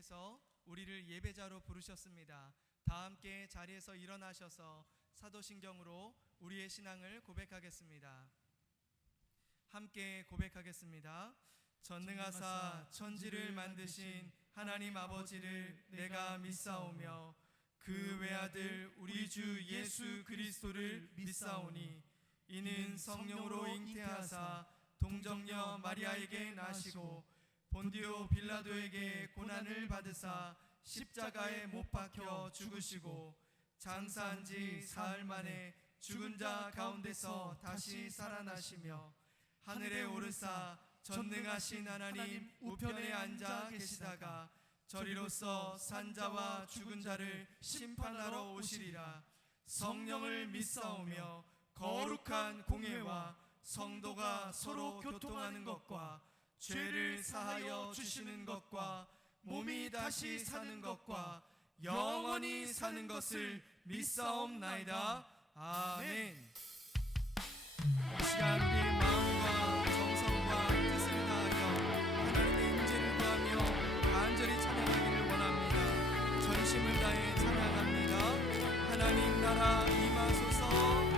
하나님께서 우리를 예배자로 부르셨습니다. 다 함께 자리에서 일어나셔서 사도신경으로 우리의 신앙을 고백하겠습니다. 함께 고백하겠습니다. 전능하사 천지를 만드신 하나님 아버지를 내가 믿사오며 그 외아들 우리 주 예수 그리스도를 믿사오니 이는 성령으로 잉태하사 동정녀 마리아에게 나시고 본디오 빌라도에게 고난을 받으사 십자가에 못 박혀 죽으시고 장사한 지 사흘 만에 죽은 자 가운데서 다시 살아나시며 하늘에 오르사 전능하신 하나님 우편에 앉아 계시다가 저리로서 산자와 죽은 자를 심판하러 오시리라. 성령을 믿사오며 거룩한 공회와 성도가 서로 교통하는 것과 죄를 사하여 주시는 것과 몸이 다시 사는 것과 영원히 사는 것을 믿사옵나이다. 아멘. 이 시간 우리의 마음과 정성과 뜻을 다하여 하나님의 임재를 구하며 간절히 찬양하기를 원합니다. 전심을 다해 찬양합니다. 하나님 나라 임하소서.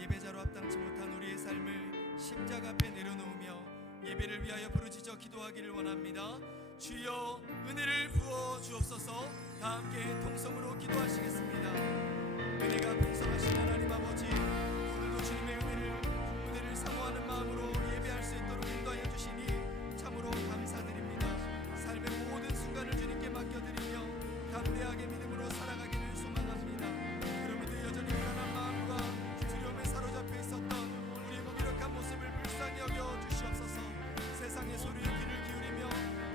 예배자로 합당치 못한 우리의 삶을 십자가 앞에 내려놓으며 예배를 위하여 부르짖어 기도하기를 원합니다. 주여 은혜를 부어 주옵소서. 다 함께 통성으로 기도하시겠습니다. 은혜가 풍성하신 하나님 아버지, 오늘도 주님의 은혜를 사모하는 마음으로 예배할 수 있도록 인도하여 주시니 참으로 감사드립니다. 삶의 모든 순간을 주님께 맡겨드리며 담대하게 믿음으로 살아가기를 소망합니다. 그럼에도 여전히 불안한 마음과 두려움에 사로잡혀 있었던 우리의 무기력한 모습을 불쌍히 여겨 주시옵소서. 세상의 소리에 귀를 기울이며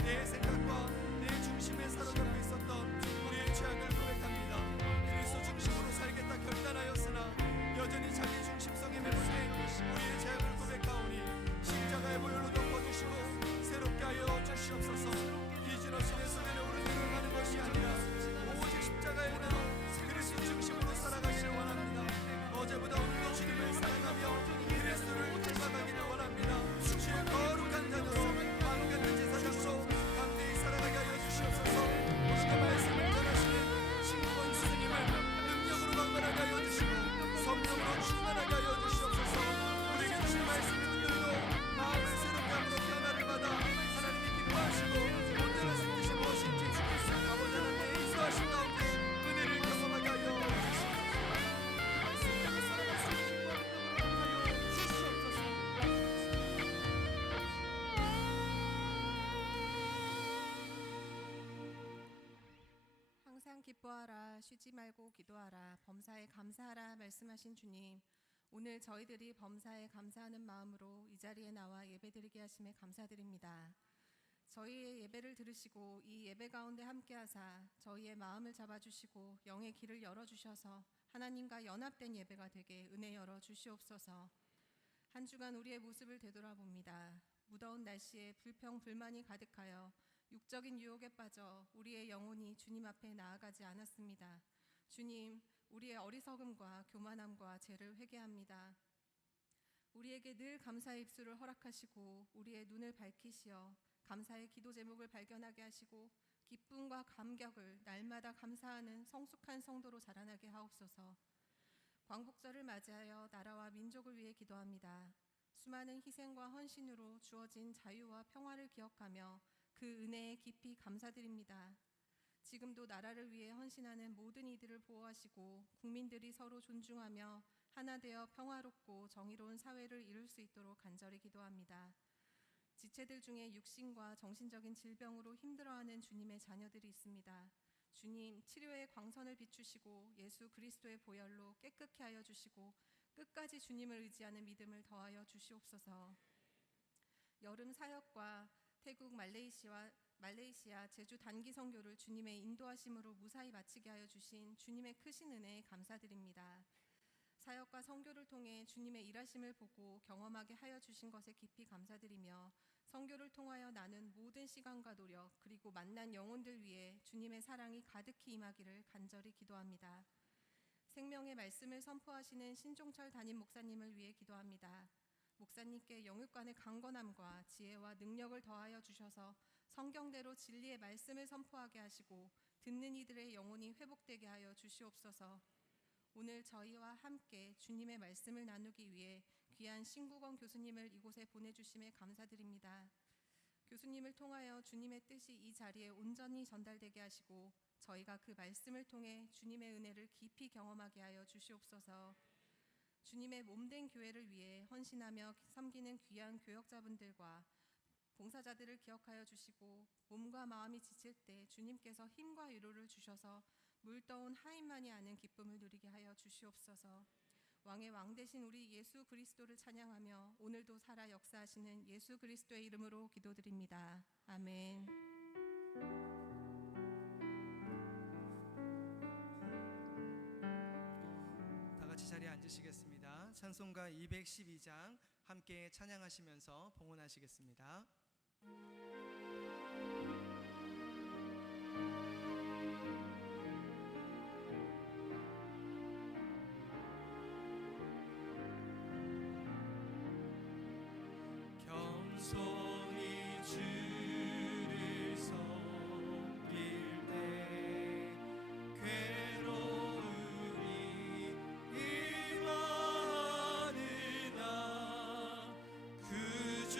내 생각과 내 중심에 사로잡혀 있었던 우리의 죄악을 고백합니다. 그리스도 중심으로 살겠다 결단하였으나 여전히 자기 중심성에 매몰된 우리의 죄악을 고백하오니 십자가의 보혈로 덮어주시고 새롭게 하여 주시옵소서. 기준 없이 내 손에 오른 길을 가는 것이 아니라 오직 십자가의 은혜로 그리스도 중심으로 살아가기를 원합니다. 어제보다 오늘도 주님을 사랑하며 그리스도를 닮아가기를 원합니다. 주의 거룩한 자녀로 마음 같은 제사장으로 담대히 살아가게 하여 주시옵소서. 오늘의 말씀을 전하시는 신구원 스님을 능력으로 강건하게 하여 주시고 성령으로 충만하게 하여 주시옵소서. 우리에게 주신 말씀을 붙들고 마음을 새롭게 함으로 변화를 받아 하나님이 기뻐하시고 온전하신 뜻이 무엇인지 아버지 하나님의 인도하신 가운데 은혜를 경험하게 하여 주시옵소서. 말씀 향해 살아갈 수 있는 기쁨을 하여 주시옵소서. 항상 기뻐하라, 쉬지 말고 기도하라, 범사에 감사하라 말씀하신 주님, 오늘 저희들이 범사에 감사하는 마음으로 이 자리에 나와 예배드리게 하심에 감사드립니다. 저희의 예배를 들으시고 이 예배 가운데 함께하사 저희의 마음을 잡아주시고 영의 길을 열어주셔서 하나님과 연합된 예배가 되게 은혜 열어 주시옵소서. 한 주간 우리의 모습을 되돌아봅니다. 무더운 날씨에 불평 불만이 가득하여 육적인 유혹에 빠져 우리의 영혼이 주님 앞에 나아가지 않았습니다. 주님, 우리의 어리석음과 교만함과 죄를 회개합니다. 우리에게 늘 감사의 입술을 허락하시고 우리의 눈을 밝히시어 감사의 기도 제목을 발견하게 하시고 기쁨과 감격을 날마다 감사하는 성숙한 성도로 자라나게 하옵소서. 광복절을 맞이하여 나라와 민족을 위해 기도합니다. 수많은 희생과 헌신으로 주어진 자유와 평화를 기억하며 그 은혜에 깊이 감사드립니다. 지금도 나라를 위해 헌신하는 모든 이들을 보호하시고 국민들이 서로 존중하며 하나 되어 평화롭고 정의로운 사회를 이룰 수 있도록 간절히 기도합니다. 지체들 중에 육신과 정신적인 질병으로 힘들어하는 주님의 자녀들이 있습니다. 주님, 치료의 광선을 비추시고 예수 그리스도의 보혈로 깨끗게 하여 주시고 끝까지 주님을 의지하는 믿음을 더하여 주시옵소서. 여름 사역과 태국 말레이시아 제주 단기 선교를 주님의 인도하심으로 무사히 마치게 하여 주신 주님의 크신 은혜에 감사드립니다. 사역과 선교를 통해 주님의 일하심을 보고 경험하게 하여 주신 것에 깊이 감사드리며 선교를 통하여 나눈 모든 시간과 노력 그리고 만난 영혼들 위해 주님의 사랑이 가득히 임하기를 간절히 기도합니다. 생명의 말씀을 선포하시는 신종철 담임 목사님을 위해 기도합니다. 목사님께 영육간의 강건함과 지혜와 능력을 더하여 주셔서 성경대로 진리의 말씀을 선포하게 하시고 듣는 이들의 영혼이 회복되게 하여 주시옵소서. 오늘 저희와 함께 주님의 말씀을 나누기 위해 귀한 신국원 교수님을 이곳에 보내주심에 감사드립니다. 교수님을 통하여 주님의 뜻이 이 자리에 온전히 전달되게 하시고 저희가 그 말씀을 통해 주님의 은혜를 깊이 경험하게 하여 주시옵소서. 주님의 몸된 교회를 위해 헌신하며 섬기는 귀한 교역자분들과 봉사자들을 기억하여 주시고 몸과 마음이 지칠 때 주님께서 힘과 위로를 주셔서 물떠온 하인만이 아는 기쁨을 누리게 하여 주시옵소서. 왕의 왕 되신 우리 예수 그리스도를 찬양하며 오늘도 살아 역사하시는 예수 그리스도의 이름으로 기도드립니다. 아멘. 다 같이 자리에 앉으시겠습니다. 찬송가 212장 함께 찬양하시면서 봉헌하시겠습니다. 겸손히 주를 섬길 때 괴로움이 임하느나 그 주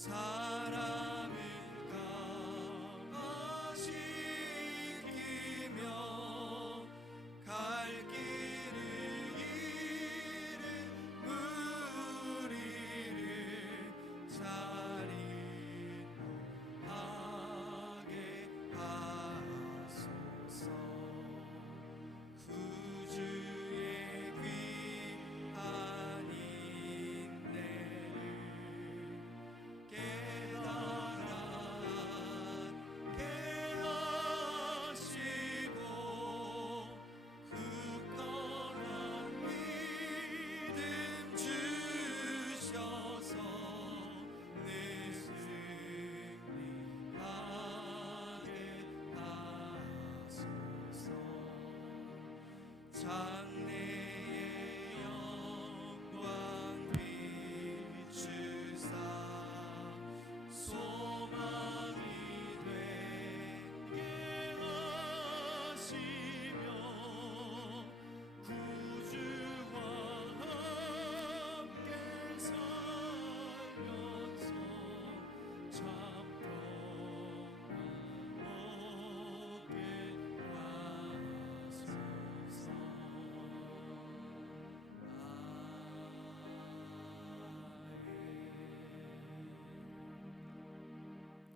사람을 감화시키며 갈 길을 잃은 우리를 자린하게 하소서. 구주의 귀한 인내를 깨닫게 하시고 굳건한 믿음 주셔서 늘 승리하게 하소서. 장래의 영광 비추사 소망이 되게 하시며 구주와 함께 살면서 참 평안 얻게 하소서.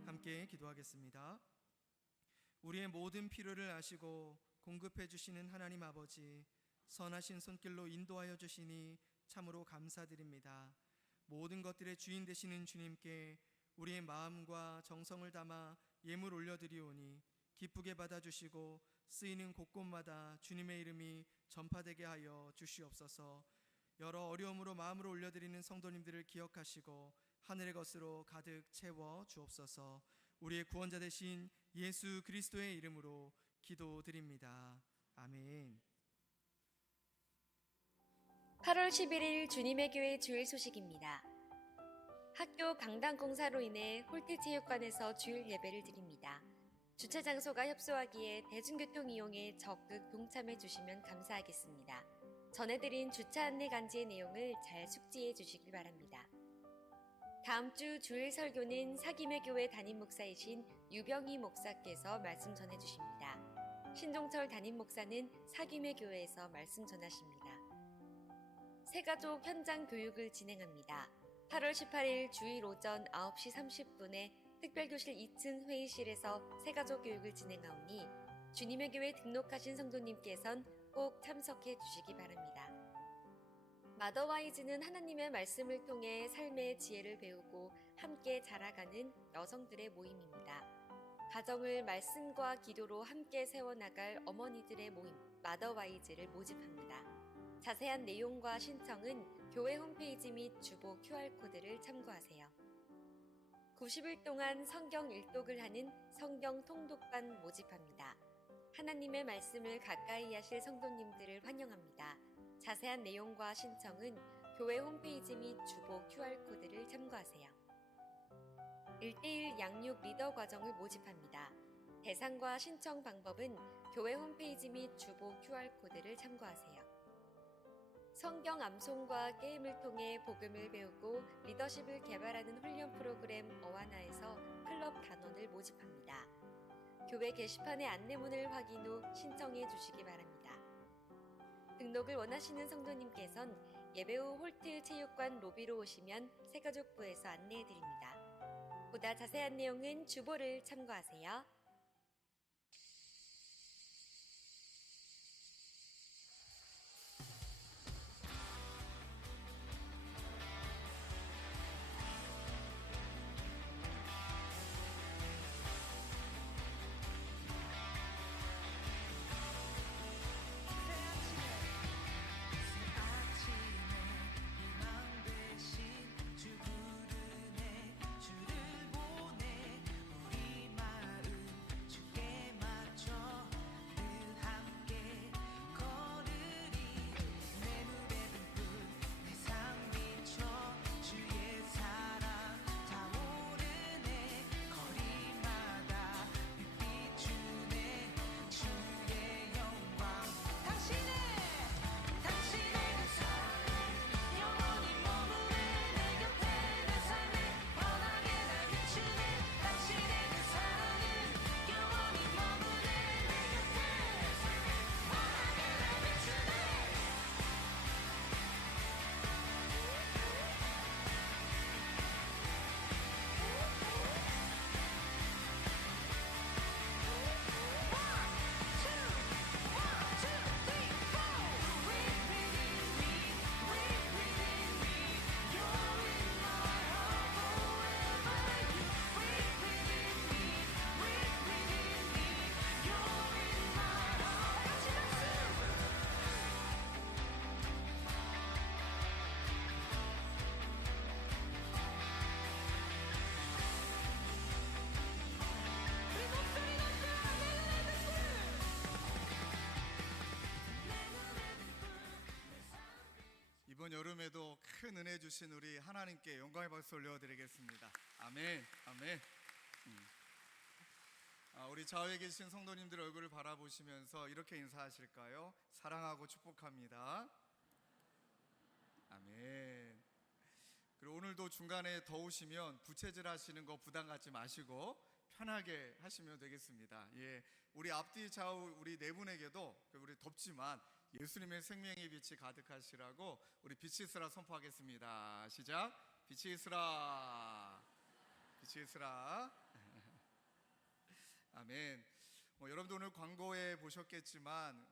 함께 기도하겠습니다. 우리의 모든 필요를 아시고 공급해 주시는 하나님 아버지, 선하신 손길로 인도하여 주시니 참으로 감사드립니다. 모든 것들의 주인 되시는 주님께 우리의 마음과 정성을 담아 예물 올려드리오니 기쁘게 받아주시고 쓰이는 곳곳마다 주님의 이름이 전파되게 하여 주시옵소서. 여러 어려움으로 마음을 올려드리는 성도님들을 기억하시고 하늘의 것으로 가득 채워 주옵소서. 우리의 구원자 되신 예수 그리스도의 이름으로 기도드립니다. 아멘. 8월 11일 주님의 교회 주일 소식입니다. 학교 강당 공사로 인해 홀트체육관에서 주일 예배를 드립니다. 주차 장소가 협소하기에 대중교통 이용에 적극 동참해 주시면 감사하겠습니다. 전해드린 주차 안내 간지의 내용을 잘 숙지해 주시길 바랍니다. 다음 주 주일 설교는 사김의 교회 담임 목사이신 유병희 목사께서 말씀 전해 주십니다. 신종철 담임 목사는 사김의 교회에서 말씀 전하십니다. 새가족 현장 교육을 진행합니다. 8월 18일 주일 오전 9시 30분에 특별교실 2층 회의실에서 새가족 교육을 진행하오니 주님의 교회 등록하신 성도님께선 꼭 참석해 주시기 바랍니다. 마더와이즈는 하나님의 말씀을 통해 삶의 지혜를 배우고 함께 자라가는 여성들의 모임입니다. 가정을 말씀과 기도로 함께 세워나갈 어머니들의 모임 마더와이즈를 모집합니다. 자세한 내용과 신청은 교회 홈페이지 및 주보 QR코드를 참고하세요. 90일 동안 성경 일독을 하는 성경 통독반 모집합니다. 하나님의 말씀을 가까이 하실 성도님들을 환영합니다. 자세한 내용과 신청은 교회 홈페이지 및 주보 QR코드를 참고하세요. 1:1 양육 리더 과정을 모집합니다. 대상과 신청 방법은 교회 홈페이지 및 주보 QR코드를 참고하세요. 성경 암송과 게임을 통해 복음을 배우고 리더십을 개발하는 훈련 프로그램 어와나에서 클럽 단원을 모집합니다. 교회 게시판의 안내문을 확인 후 신청해 주시기 바랍니다. 등록을 원하시는 성도님께선 예배 후 홀트 체육관 로비로 오시면 새가족부에서 안내해 드립니다. 보다 자세한 내용은 주보를 참고하세요. 주를 보내 우리 마음 이번 여름에도 큰 은혜 주신 우리 하나님께 영광의 박수 올려드리겠습니다. 아멘, 아멘. 우리 좌우에 계신 성도님들 얼굴을 바라보시면서 이렇게 인사하실까요? 사랑하고 축복합니다. 아멘. 그리고 오늘도 중간에 더우시면 부채질 하시는 거 부담 갖지 마시고 편하게 하시면 되겠습니다. 예, 우리 앞뒤 좌우 우리 네 분에게도 우리 덥지만 예수님의 생명의 빛이 가득하시라고 우리 빛이 있으라 선포하겠습니다. 시작. 빛이 있으라. 빛이 있으라. 아멘. 여러분도 오늘 광고에 보셨겠지만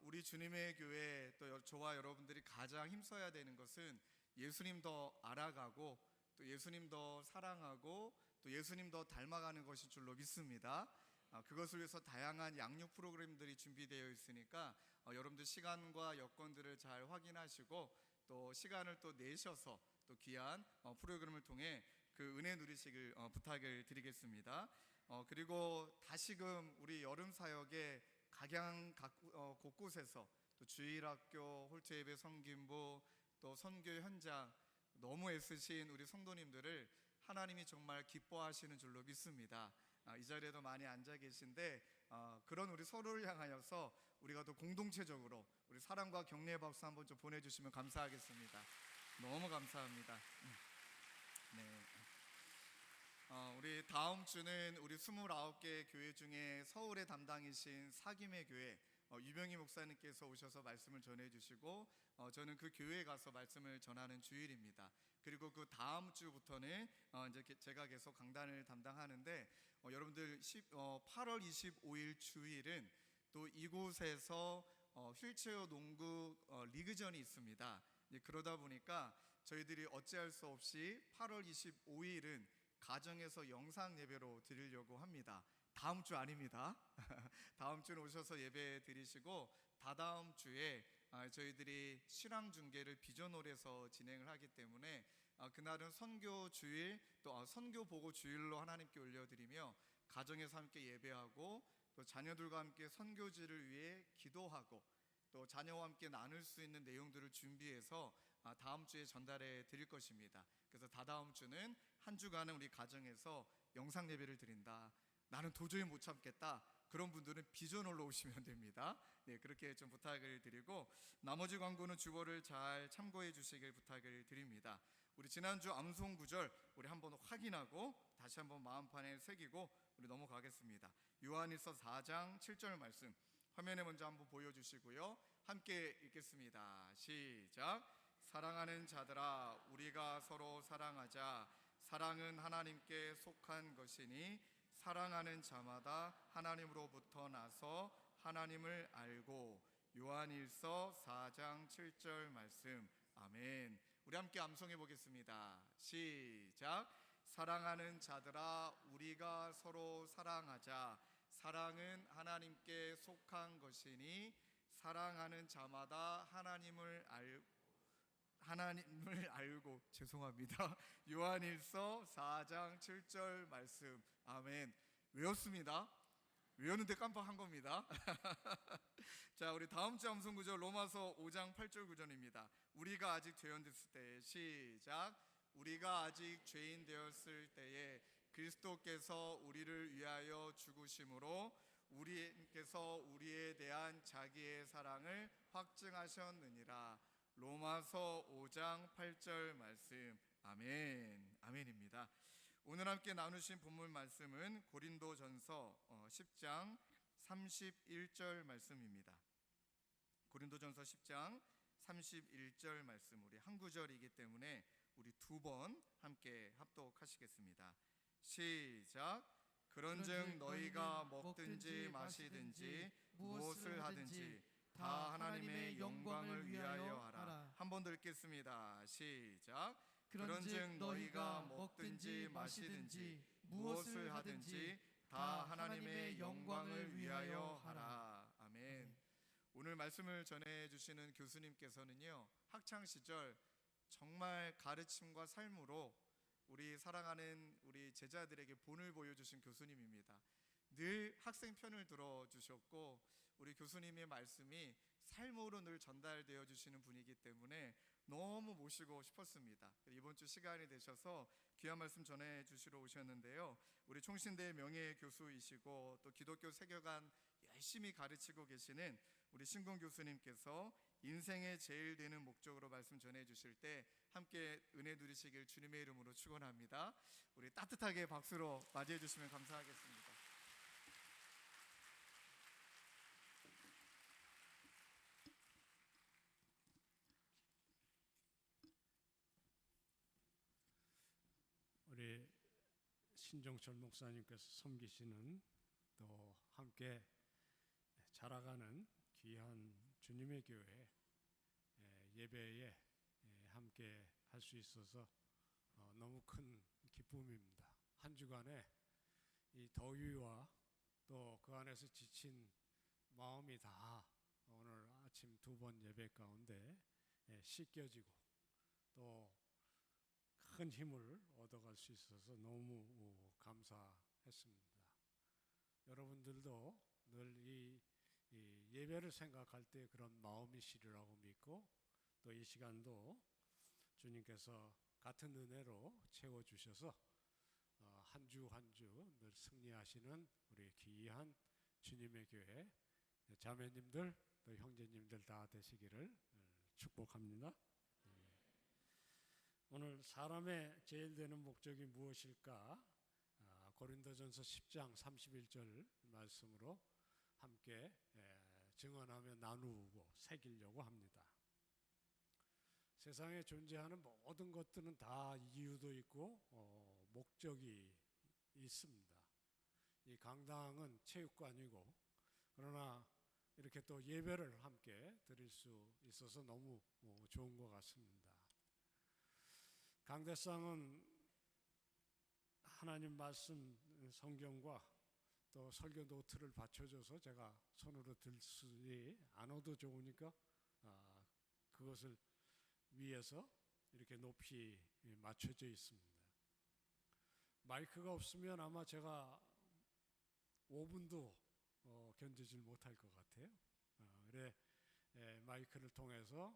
우리 주님의 교회 또 저와 여러분들이 가장 힘써야 되는 것은 예수님 더 알아가고 또 예수님 더 사랑하고 또 예수님 더 닮아가는 것일 줄로 믿습니다. 그것을 위해서 다양한 양육 프로그램들이 준비되어 있으니까 여러분들 시간과 여건들을 잘 확인하시고 또 시간을 또 내셔서 또 귀한 프로그램을 통해 그 은혜 누리시길 부탁을 드리겠습니다. 그리고 다시금 우리 여름 사역에 각양 곳곳에서 또 주일학교, 홀트예배 섬김부, 또 선교 현장 너무 애쓰신 우리 성도님들을 하나님이 정말 기뻐하시는 줄로 믿습니다. 이 자리에도 많이 앉아 계신데 그런 우리 서로를 향하여서 우리가 또 공동체적으로 우리 사랑과 격려의 박수 한번 좀 보내주시면 감사하겠습니다. 너무 감사합니다. 네. 우리 다음 주는 우리 29개 교회 중에 서울의 담당이신 사김의 교회 유병희 목사님께서 오셔서 말씀을 전해주시고 저는 그 교회에 가서 말씀을 전하는 주일입니다. 그리고 그 다음 주부터는 이제 제가 계속 강단을 담당하는데 여러분들 8월 25일 주일은 또 이곳에서 휠체어 농구 리그전이 있습니다. 그러다 보니까 저희들이 어찌할 수 없이 8월 25일은 가정에서 영상 예배로 드리려고 합니다. 다음 주 아닙니다. 다음 주는 오셔서 예배 드리시고 다다음 주에 저희들이 실황 중계를 비전홀에서 진행을 하기 때문에 그날은 선교 주일 또 선교 보고 주일로 하나님께 올려드리며 가정에서 함께 예배하고 또 자녀들과 함께 선교지를 위해 기도하고 또 자녀와 함께 나눌 수 있는 내용들을 준비해서 다음 주에 전달해 드릴 것입니다. 그래서 다다음 주는 한 주간은 우리 가정에서 영상 예배를 드린다. 나는 도저히 못 참겠다. 그런 분들은 비전홀로 오시면 됩니다. 네, 그렇게 좀 부탁을 드리고 나머지 광고는 주보를 잘 참고해 주시길 부탁을 드립니다. 우리 지난주 암송 구절 우리 한번 확인하고 다시 한번 마음판에 새기고 우리 넘어가겠습니다. 요한일서 4장 7절 말씀 화면에 먼저 한번 보여주시고요. 함께 읽겠습니다. 시작. 사랑하는 자들아 우리가 서로 사랑하자. 사랑은 하나님께 속한 것이니 사랑하는 자마다 하나님으로부터 나서 하나님을 알고. 요한일서 4장 7절 말씀. 아멘. 우리 함께 암송해 보겠습니다. 시작. 사랑하는 자들아 우리가 서로 사랑하자. 사랑은 하나님께 속한 것이니 사랑하는 자마다 하나님을 알고 죄송합니다. 요한일서 4장 7절 말씀. 아멘. 외웠습니다. 외웠는데 깜빡한 겁니다. 자, 우리 다음 주 암송 구절 로마서 5장 8절 구절입니다. 우리가 아직 죄인 됐을 때에 시작. 우리가 아직 죄인 되었을 때에 그리스도께서 우리를 위하여 죽으심으로 우리께서 우리에 대한 자기의 사랑을 확증하셨느니라. 로마서 5장 8절 말씀. 아멘. 아멘입니다. 오늘 함께 나누신 본문 말씀은 고린도전서 10장 31절 말씀입니다. 고린도전서 10장 31절 말씀 우리 한 구절이기 때문에 우리 두 번 함께 합독하시겠습니다. 시작. 그런즉 너희가 먹든지 마시든지 무엇을 하든지 다 하나님의 영광을 위하여 하라. 한 번 더 읽겠습니다. 시작. 그런즉 너희가 먹든지 마시든지 무엇을 하든지 다 하나님의 영광을 위하여 하라. 아멘. 오늘 말씀을 전해주시는 교수님께서는요 학창 시절 정말 가르침과 삶으로 우리 사랑하는 우리 제자들에게 본을 보여주신 교수님입니다. 늘 학생 편을 들어주셨고 우리 교수님의 말씀이 삶으로 늘 전달되어 주시는 분이기 때문에 너무 모시고 싶었습니다. 이번 주 시간이 되셔서 귀한 말씀 전해 주시러 오셨는데요. 우리 총신대 명예 교수이시고 또 기독교 세계관 열심히 가르치고 계시는 우리 신공 교수님께서 인생의 제일 되는 목적으로 말씀 전해 주실 때 함께 은혜 누리시길 주님의 이름으로 축원합니다. 우리 따뜻하게 박수로 맞이해 주시면 감사하겠습니다. 우리 신종철 목사님께서 섬기시는 또 함께 자라가는 귀한 주님의 교회 예배에 함께 할 수 있어서 너무 큰 기쁨입니다. 한 주간에 이 더위와 또 그 안에서 지친 마음이 다 오늘 아침 2번 예배 가운데 씻겨지고 또 큰 힘을 얻어갈 수 있어서 너무 감사했습니다. 여러분들도 늘 이 예배를 생각할 때 그런 마음이시리라고 믿고 또 이 시간도 주님께서 같은 은혜로 채워주셔서 한 주 한 주 늘 승리하시는 우리 귀한 주님의 교회 자매님들 또 형제님들 다 되시기를 축복합니다. 오늘 사람의 제일 되는 목적이 무엇일까? 고린도전서 10장 31절 말씀으로 함께 증언하며 나누고 새기려고 합니다. 세상에 존재하는 모든 것들은 다 이유도 있고 목적이 있습니다. 이 강당은 체육관이고 그러나 이렇게 또 예배를 함께 드릴 수 있어서 너무 좋은 것 같습니다. 강대상은 하나님 말씀 성경과 또 설교 노트를 받쳐줘서 제가 손으로 들지 않아도 좋으니까 그것을 위에서 이렇게 높이 맞춰져 있습니다. 마이크가 없으면 아마 제가 5분도 견디질 못할 것 같아요. 그래 마이크를 통해서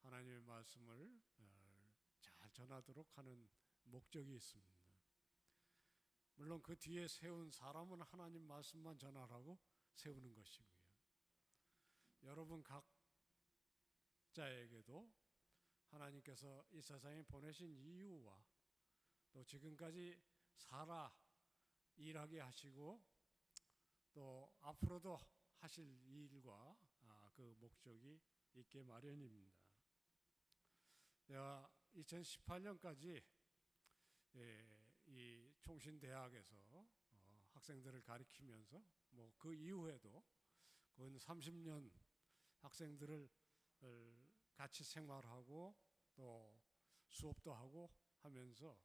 하나님의 말씀을 잘 전하도록 하는 목적이 있습니다. 물론 그 뒤에 세운 사람은 하나님 말씀만 전하라고 세우는 것이고요. 여러분 각자에게도 하나님께서 이 세상에 보내신 이유와 또 지금까지 살아 일하게 하시고 또 앞으로도 하실 일과 그 목적이 있게 마련입니다. 내가 2018년까지 이 총신대학에서 학생들을 가르치면서 그 이후에도 근 30년 학생들을 같이 생활하고 또 수업도 하고 하면서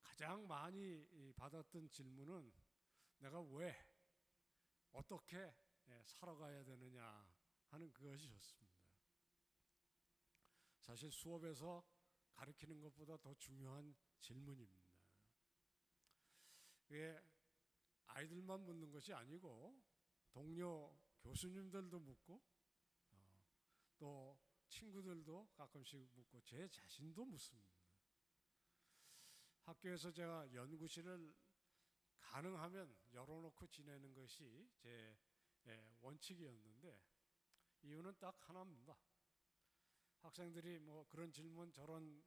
가장 많이 받았던 질문은 내가 왜 어떻게 살아가야 되느냐 하는 그것이었습니다. 사실 수업에서 가르치는 것보다 더 중요한 질문입니다. 그게 아이들만 묻는 것이 아니고 동료 교수님들도 묻고 또 친구들도 가끔씩 묻고 제 자신도 묻습니다. 학교에서 제가 연구실을 가능하면 열어놓고 지내는 것이 제 원칙이었는데 이유는 딱 하나입니다. 학생들이 그런 질문 저런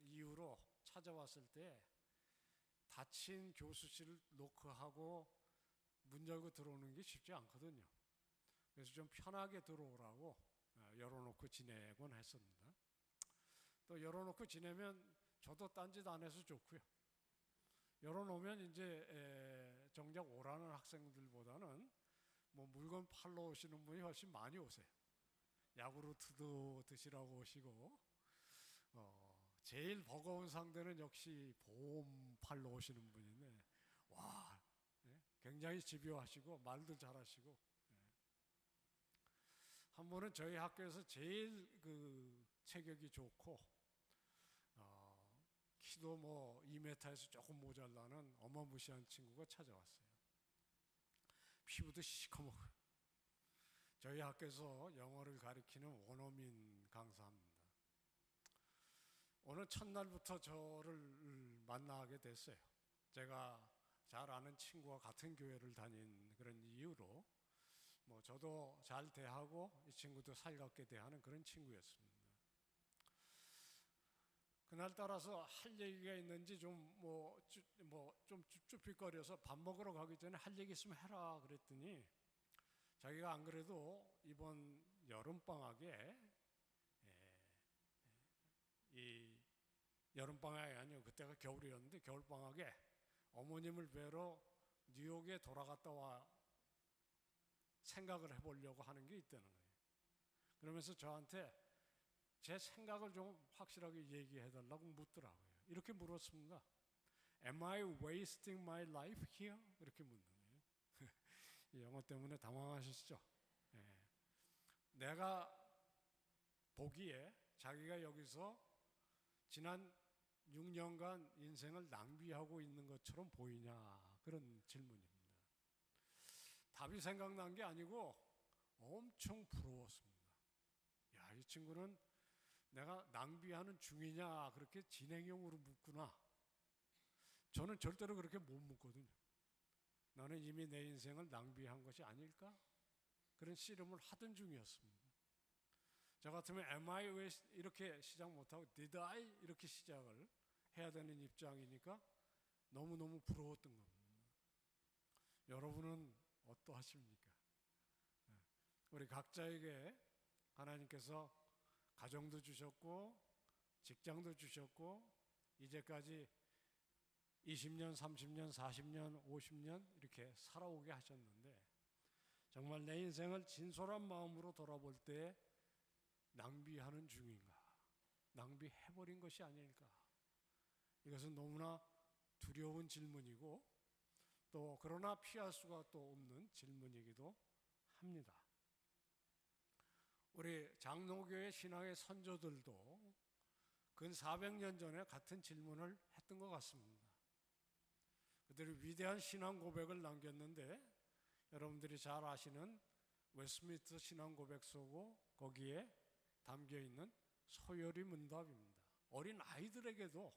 이유로 찾아왔을 때 닫힌 교수실을 노크하고 문 열고 들어오는 게 쉽지 않거든요. 그래서 좀 편하게 들어오라고 열어놓고 지내곤 했습니다. 또 열어놓고 지내면 저도 딴짓 안 해서 좋고요. 열어놓으면 이제 정작 오라는 학생들보다는 물건 팔러 오시는 분이 훨씬 많이 오세요. 야구르트도 드시라고 오시고 제일 버거운 상대는 역시 보험 팔러 오시는 분인데 와 굉장히 집요하시고 말도 잘하시고 한 번은 저희 학교에서 제일 그 체격이 좋고 키도 2m에서 조금 모자라는 어마무시한 친구가 찾아왔어요. 피부도 시커멓고 저희 학교에서 영어를 가리키는 원어민 강사입니다. 어느 첫날부터 저를 만나게 됐어요. 제가 잘 아는 친구와 같은 교회를 다닌 그런 이유로 뭐 저도 잘 대하고 이 친구도 살갑게 대하는 그런 친구였습니다. 그날 따라서 할 얘기가 있는지 좀 쭈삣거려서 밥 먹으러 가기 전에 할 얘기 있으면 해라 그랬더니 자기가 안 그래도 이번 여름방학에 이 여름방학이 아니고 그때가 겨울이었는데 겨울방학에 어머님을 뵈러 뉴욕에 돌아갔다 와 생각을 해보려고 하는 게 있다는 거예요. 그러면서 저한테 제 생각을 좀 확실하게 얘기해달라고 묻더라고요. 이렇게 물었습니다. Am I wasting my life here? 이렇게 묻는 거예요. 영어 때문에 당황하셨죠? 예. 내가 보기에 자기가 여기서 지난 6년간 인생을 낭비하고 있는 것처럼 보이냐 그런 질문입니다. 답이 생각난 게 아니고 엄청 부러웠습니다. 야, 이 친구는 내가 낭비하는 중이냐 그렇게 진행형으로 묻구나. 저는 절대로 그렇게 못 묻거든요. 나는 이미 내 인생을 낭비한 것이 아닐까? 그런 씨름을 하던 중이었습니다. 저 같으면 am I 이렇게 시작 못하고 did I 이렇게 시작을 해야 되는 입장이니까 너무너무 부러웠던 겁니다. 여러분은 어떠하십니까? 우리 각자에게 하나님께서 가정도 주셨고 직장도 주셨고 이제까지 20년, 30년, 40년, 50년 이렇게 살아오게 하셨는데 정말 내 인생을 진솔한 마음으로 돌아볼 때 낭비하는 중인가? 낭비해버린 것이 아닐까? 이것은 너무나 두려운 질문이고 또 그러나 피할 수가 또 없는 질문이기도 합니다. 우리 장로교회 신앙의 선조들도 근 400년 전에 같은 질문을 했던 것 같습니다. 그들이 위대한 신앙 고백을 남겼는데 여러분들이 잘 아시는 웨스트민스터 신앙 고백서고 거기에 담겨있는 소요리 문답입니다. 어린 아이들에게도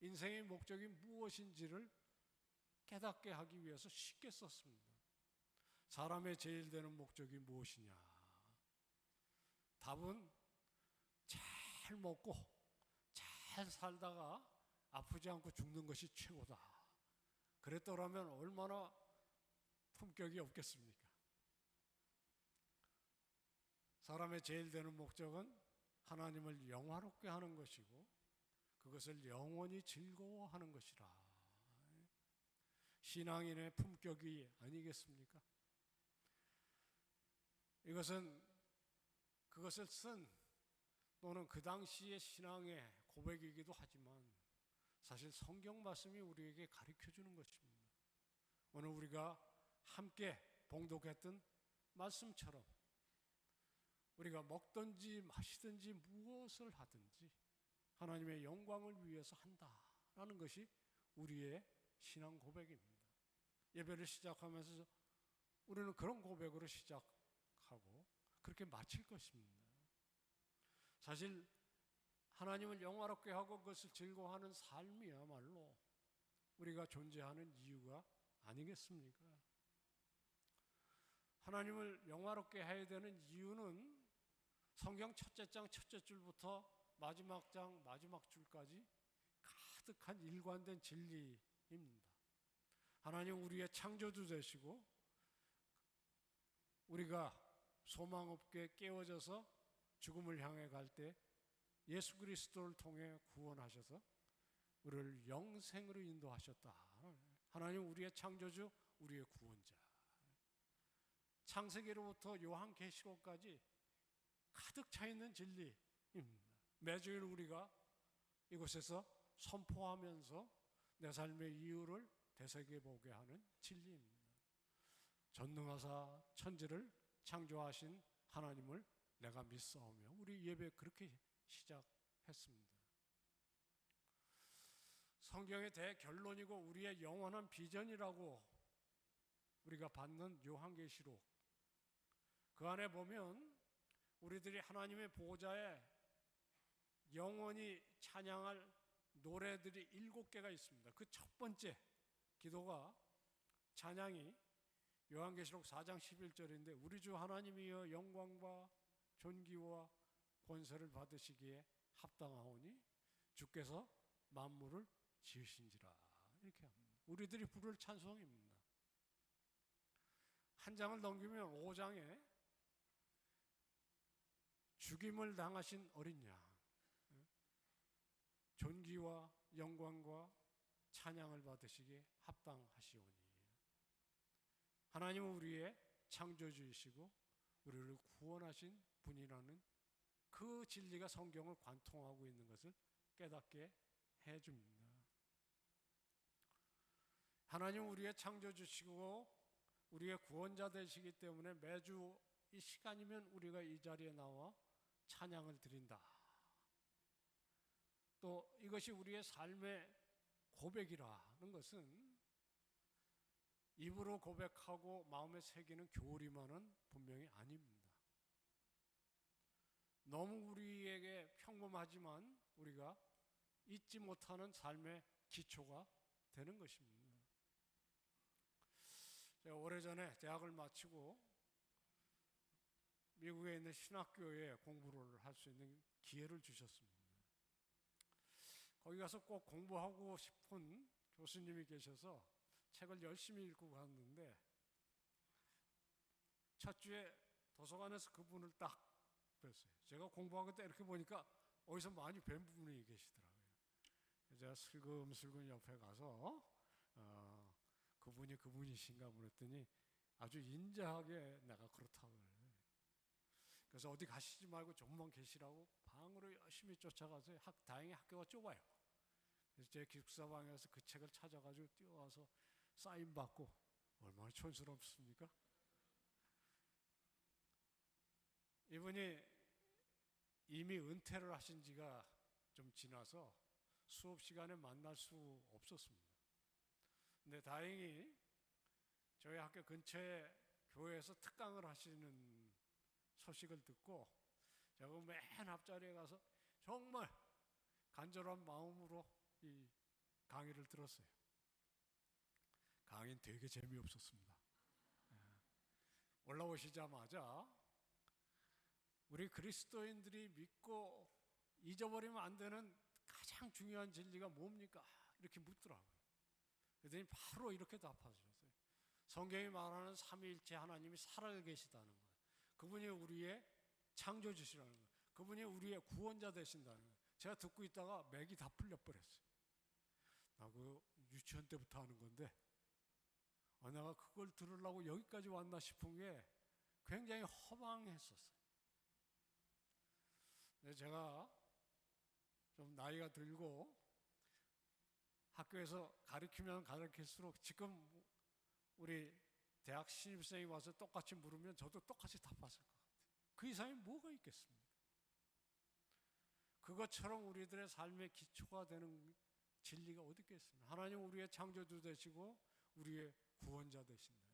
인생의 목적이 무엇인지를 깨닫게 하기 위해서 쉽게 썼습니다. 사람의 제일 되는 목적이 무엇이냐? 답은 잘 먹고 잘 살다가 아프지 않고 죽는 것이 최고다. 그랬더라면 얼마나 품격이 없겠습니까? 사람의 제일 되는 목적은 하나님을 영화롭게 하는 것이고 그것을 영원히 즐거워하는 것이라. 신앙인의 품격이 아니겠습니까? 이것은 그것을 쓴 또는 그 당시의 신앙의 고백이기도 하지만 사실 성경 말씀이 우리에게 가르쳐주는 것입니다. 오늘 우리가 함께 봉독했던 말씀처럼 우리가 먹든지 마시든지 무엇을 하든지 하나님의 영광을 위해서 한다라는 것이 우리의 신앙 고백입니다. 예배를 시작하면서 우리는 그런 고백으로 시작하고 그렇게 마칠 것입니다. 사실 하나님을 영화롭게 하고 그것을 즐거워하는 삶이야말로 우리가 존재하는 이유가 아니겠습니까? 하나님을 영화롭게 해야 되는 이유는 성경 첫째 장 첫째 줄부터 마지막 장 마지막 줄까지 가득한 일관된 진리입니다. 하나님 우리의 창조주 되시고 우리가 소망 없게 깨어져서 죽음을 향해 갈 때 예수 그리스도를 통해 구원하셔서 우리를 영생으로 인도하셨다. 하나님 우리의 창조주, 우리의 구원자. 창세기로부터 요한계시록까지 가득 차 있는 진리입니다. 매주일 우리가 이곳에서 선포하면서 내 삶의 이유를 되새겨 보게 하는 진리입니다. 전능하사 천지를 창조하신 하나님을 내가 믿사오며 우리 예배 그렇게 시작했습니다. 성경의 대결론이고 우리의 영원한 비전이라고 우리가 받는 요한계시록 그 안에 보면 우리들이 하나님의 보좌에 영원히 찬양할 노래들이 7개가 있습니다. 그 첫 번째 기도가 찬양이 요한계시록 4장 11절인데 우리 주 하나님이여 영광과 존귀와 권세를 받으시기에 합당하오니 주께서 만물을 지으신지라 이렇게 합니다. 우리들이 부를 찬송입니다. 한 장을 넘기면 5장에 죽임을 당하신 어린 양, 존귀와 영광과 찬양을 받으시기에 합당하시오니 하나님은 우리의 창조주이시고 우리를 구원하신 분이라는 그 진리가 성경을 관통하고 있는 것을 깨닫게 해줍니다. 하나님은 우리의 창조주시고 우리의 구원자 되시기 때문에 매주 이 시간이면 우리가 이 자리에 나와 찬양을 드린다. 또 이것이 우리의 삶의 고백이라는 것은 입으로 고백하고 마음에 새기는 교리만은 분명히 아닙니다. 너무 우리에게 평범하지만 우리가 잊지 못하는 삶의 기초가 되는 것입니다. 제가 오래전에 대학을 마치고 미국에 있는 신학교에 공부를 할 수 있는 기회를 주셨습니다. 거기 가서 꼭 공부하고 싶은 교수님이 계셔서 책을 열심히 읽고 갔는데 첫 주에 도서관에서 그분을 딱 뵀어요. 제가 공부하고 때 이렇게 보니까 어디서 많이 뵌 분이 계시더라고요. 제가 슬금슬금 옆에 가서 그분이 그분이신가 그랬더니 아주 인자하게 내가 그렇다고 그래요. 그래서 어디 가시지 말고 조금만 계시라고 방으로 열심히 쫓아가서 다행히 학교가 좁아요. 그래서 제 기숙사방에서 그 책을 찾아가지고 뛰어와서 사인 받고 얼마나 촌스럽습니까? 이분이 이미 은퇴를 하신 지가 좀 지나서 수업 시간에 만날 수 없었습니다. 근데 다행히 저희 학교 근처에 교회에서 특강을 하시는 소식을 듣고 제가 맨 앞자리에 가서 정말 간절한 마음으로 이 강의를 들었어요. 강의는 되게 재미없었습니다. 올라오시자마자 우리 그리스도인들이 믿고 잊어버리면 안 되는 가장 중요한 진리가 뭡니까? 이렇게 묻더라고요. 그랬더니 바로 이렇게 답하셨어요. 성경이 말하는 삼위일체 하나님이 살아계시다는 거예요. 그분이 우리의 창조주시라는 거예요. 그분이 우리의 구원자 되신다는 거예요. 제가 듣고 있다가 맥이 다 풀려버렸어요. 나 그 유치원 때부터 하는 건데 내가 그걸 들으려고 여기까지 왔나 싶은 게 굉장히 허망했었어요. 제가 좀 나이가 들고 학교에서 가르치면 가르칠수록 지금 우리 대학 신입생이 와서 똑같이 물으면 저도 똑같이 답했을 것 같아요. 그 이상이 뭐가 있겠습니까? 그것처럼 우리들의 삶의 기초가 되는 진리가 어디 있겠습니까? 하나님 우리의 창조주 되시고 우리의 구원자 되신다.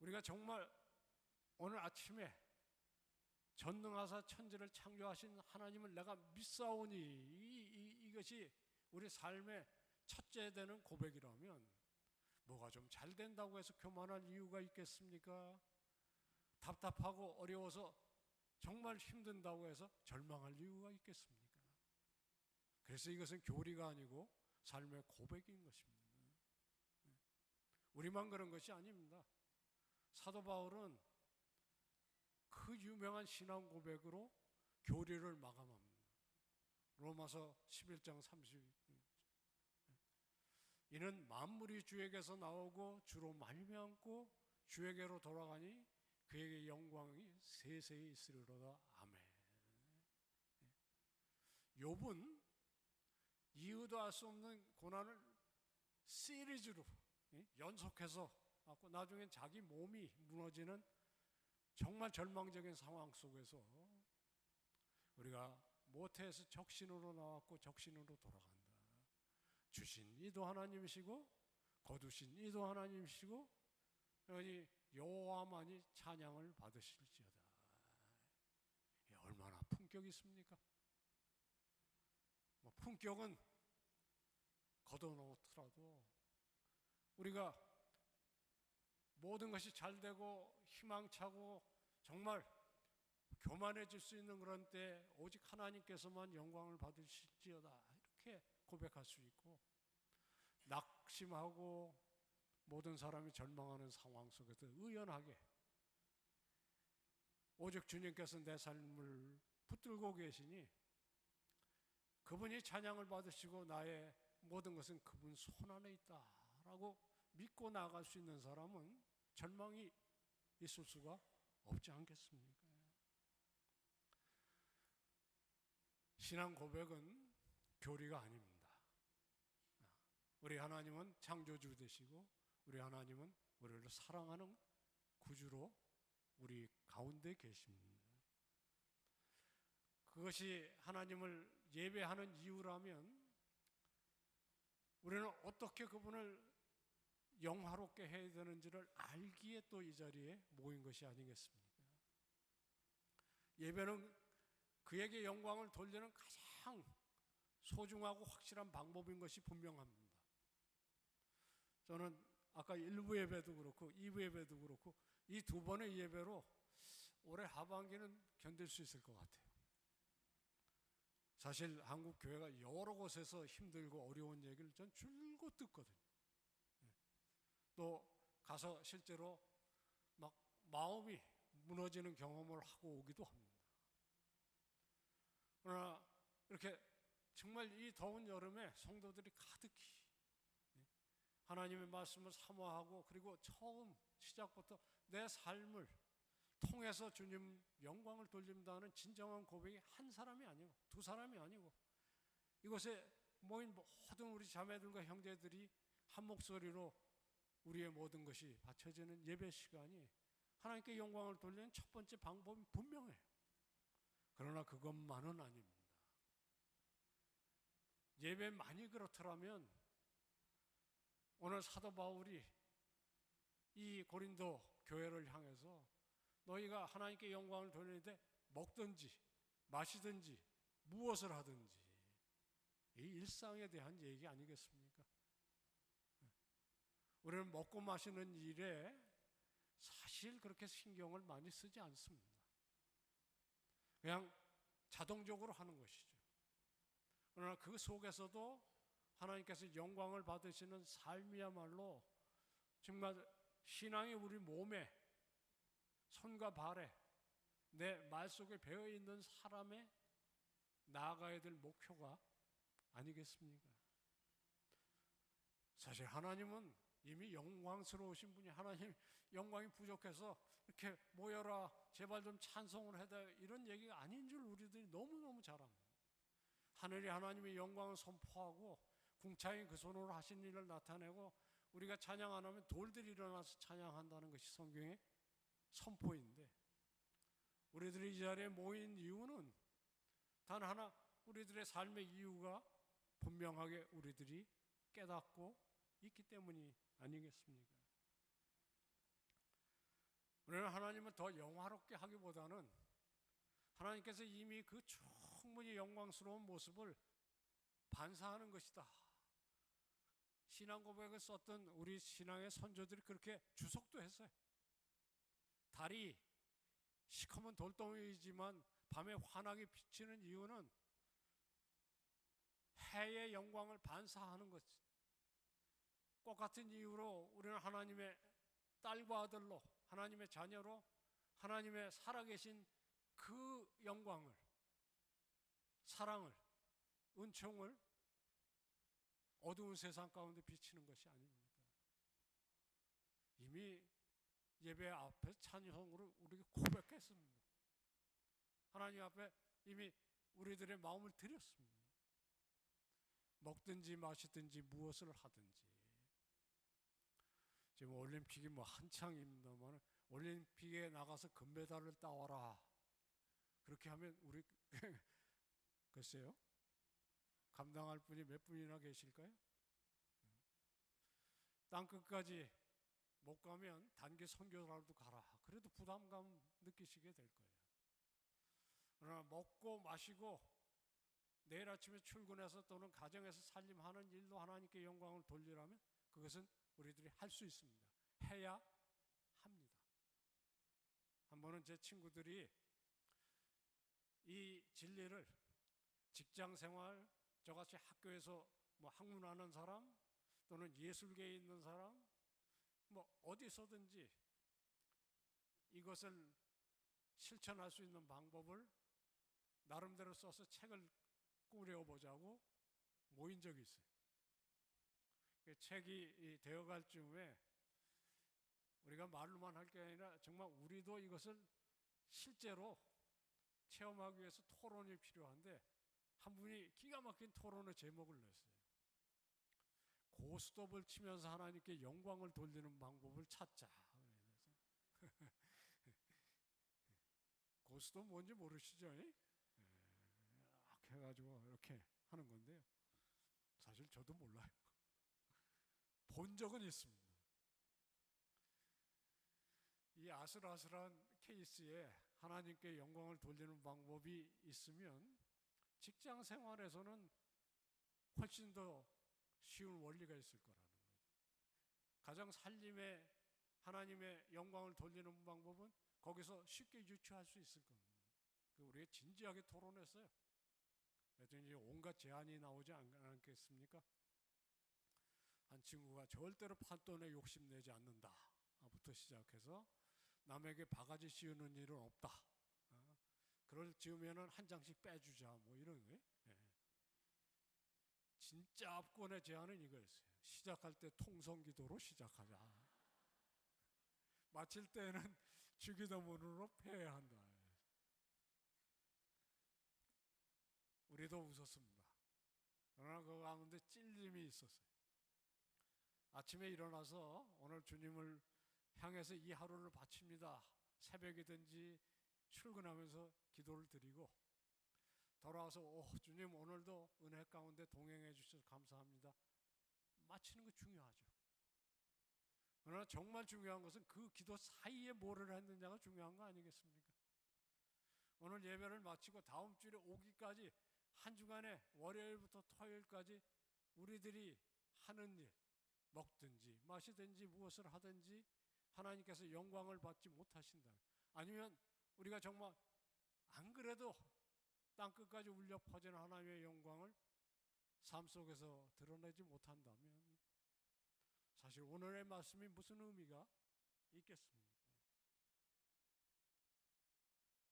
우리가 정말 오늘 아침에 전능하사 천지를 창조하신 하나님을 내가 믿사오니 이것이 우리 삶의 첫째 되는 고백이라면 뭐가 좀 잘 된다고 해서 교만할 이유가 있겠습니까? 답답하고 어려워서 정말 힘든다고 해서 절망할 이유가 있겠습니까? 그래서 이것은 교리가 아니고 삶의 고백인 것입니다. 우리만 그런 것이 아닙니다. 사도 바울은 그 유명한 신앙 고백으로 교리를 마감합니다. 로마서 11장 30. 이는 만물이 주에게서 나오고 주로 말미암고 주에게로 돌아가니 그에게 영광이 세세히 있으리로다. 아멘. 욥은 이유도 알 수 없는 고난을 시리즈로 연속해서 받고 나중엔 자기 몸이 무너지는 정말 절망적인 상황 속에서 우리가 모태에서 적신으로 나왔고 적신으로 돌아간다. 주신 이도 하나님이시고 거두신 이도 하나님이시고 여기 여호와만이 찬양을 받으실지어다. 얼마나 품격 품격이 있습니까? 뭐 품격은 걷어놓더라도 우리가 모든 것이 잘 되고 희망차고 정말 교만해질 수 있는 그런 때 오직 하나님께서만 영광을 받으실지어다 이렇게 고백할 수 있고, 낙심하고 모든 사람이 절망하는 상황 속에서 의연하게 오직 주님께서 내 삶을 붙들고 계시니 그분이 찬양을 받으시고 나의 모든 것은 그분 손 안에 있다라고 믿고 나아갈 수 있는 사람은 절망이 있을 수가 없지 않겠습니까? 신앙 고백은 교리가 아닙니다. 우리 하나님은 창조주 되시고 우리 하나님은 우리를 사랑하는 구주로 우리 가운데 계십니다. 그것이 하나님을 예배하는 이유라면 우리는 어떻게 그분을 영화롭게 해야 되는지를 알기에 또 이 자리에 모인 것이 아니겠습니까? 예배는 그에게 영광을 돌리는 가장 소중하고 확실한 방법인 것이 분명합니다. 저는 아까 1부 예배도 그렇고 2부 예배도 그렇고 이 두 번의 예배로 올해 하반기는 견딜 수 있을 것 같아요. 사실 한국 교회가 여러 곳에서 힘들고 어려운 얘기를 전 줄곧 듣거든요. 또 가서 실제로 막 마음이 무너지는 경험을 하고 오기도 합니다. 그러나 이렇게 정말 이 더운 여름에 성도들이 가득히 하나님의 말씀을 사모하고 그리고 처음 시작부터 내 삶을 통해서 주님 영광을 돌린다는 진정한 고백이 한 사람이 아니고 두 사람이 아니고 이곳에 모인 모든 우리 자매들과 형제들이 한 목소리로 우리의 모든 것이 바쳐지는 예배 시간이 하나님께 영광을 돌리는 첫 번째 방법이 분명해요. 그러나 그것만은 아닙니다. 예배만이 그렇더라면 오늘 사도 바울이 이 고린도 교회를 향해서 너희가 하나님께 영광을 돌리는데 먹든지 마시든지 무엇을 하든지 이 일상에 대한 얘기 아니겠습니까? 우리는 먹고 마시는 일에 사실 그렇게 신경을 많이 쓰지 않습니다. 그냥 자동적으로 하는 것이죠. 그러나 그 속에서도 하나님께서 영광을 받으시는 삶이야말로 정말 신앙이 우리 몸에 손과 발에 내 말 속에 배어 있는 사람의 나아가야 될 목표가 아니겠습니까? 사실 하나님은 이미 영광스러우신 분이 하나님 영광이 부족해서 이렇게 모여라 제발 좀 찬송을 해다 이런 얘기가 아닌 줄 우리들이 너무너무 잘 압니다. 하늘이 하나님의 영광을 선포하고 궁창이 그 손으로 하신 일을 나타내고 우리가 찬양 안 하면 돌들이 일어나서 찬양한다는 것이 성경의 선포인데 우리들이 이 자리에 모인 이유는 단 하나 우리들의 삶의 이유가 분명하게 우리들이 깨닫고 있기 때문이 아니겠습니까? 우리는 하나님을 더 영화롭게 하기보다는 하나님께서 이미 그 충분히 영광스러운 모습을 반사하는 것이다. 신앙 고백을 썼던 우리 신앙의 선조들이 그렇게 주석도 했어요. 달이 시커먼 돌덩이이지만 밤에 환하게 비치는 이유는 해의 영광을 반사하는 것. 똑같은 이유로 우리는 하나님의 딸과 아들로 하나님의 자녀로 하나님의 살아계신 그 영광을 사랑을 은총을 어두운 세상 가운데 비치는 것이 아닙니까? 이미 예배 앞에 찬송으로 우리가 고백했습니다. 하나님 앞에 이미 우리들의 마음을 드렸습니다. 먹든지 마시든지 무엇을 하든지. 지금 올림픽이 뭐 한창입니다만 올림픽에 나가서 금메달을 따와라. 그렇게 하면 우리 글쎄요. 감당할 분이 몇 분이나 계실까요? 땅끝까지 못 가면 단기 선교라도 가라. 그래도 부담감 느끼시게 될 거예요. 그러나 먹고 마시고 내일 아침에 출근해서 또는 가정에서 살림하는 일도 하나님께 영광을 돌리라면 그것은 우리들이 할 수 있습니다. 해야 합니다. 한 번은 제 친구들이 이 진리를 직장 생활, 저같이 학교에서 뭐 학문하는 사람 또는 예술계에 있는 사람 뭐 어디서든지 이것을 실천할 수 있는 방법을 나름대로 써서 책을 꾸려보자고 모인 적이 있어요. 그 책이 되어갈 즈음에 우리가 말로만 할 게 아니라 정말 우리도 이것을 실제로 체험하기 위해서 토론이 필요한데 한 분이 기가 막힌 토론의 제목을 냈어요. 고스톱을 치면서 하나님께 영광을 돌리는 방법을 찾자. 고스톱 뭔지 모르시죠? 이렇게 해가지고 이렇게 하는 건데요. 사실 저도 몰라요. 본 적은 있습니다. 이 아슬아슬한 케이스에 하나님께 영광을 돌리는 방법이 있으면 직장 생활에서는 훨씬 더 쉬운 원리가 있을 거라는 거죠. 가정 살림에 하나님의 영광을 돌리는 방법은 거기서 쉽게 유추할 수 있을 겁니다. 우리가 진지하게 토론했어요. 그랬더니 온갖 제안이 나오지 않겠습니까? 한 친구가 절대로 판돈에 욕심내지 않는다부터 시작해서 남에게 바가지 씌우는 일은 없다. 그럴 즈음에는 한 장씩 빼주자. 뭐 이런 거예요. 진짜 압권의 제안은 이거였어요. 시작할 때 통성기도로 시작하자. 마칠 때는 주기도문으로 패해한다. 우리도 웃었습니다. 그러나 그 가운데 찔림이 있었어요. 아침에 일어나서 오늘 주님을 향해서 이 하루를 바칩니다. 새벽이든지 출근하면서 기도를 드리고 돌아와서 주님 오늘도 은혜 가운데 동행해 주셔서 감사합니다. 마치는 거 중요하죠. 그러나 정말 중요한 것은 그 기도 사이에 뭐를 했느냐가 중요한 거 아니겠습니까? 오늘 예배를 마치고 다음 주에 오기까지 한 주간에 월요일부터 토요일까지 우리들이 하는 일, 먹든지 마시든지 무엇을 하든지 하나님께서 영광을 받지 못하신다. 아니면 우리가 정말 안 그래도 땅끝까지 울려 퍼지는 하나님의 영광을 삶 속에서 드러내지 못한다면 사실 오늘의 말씀이 무슨 의미가 있겠습니까?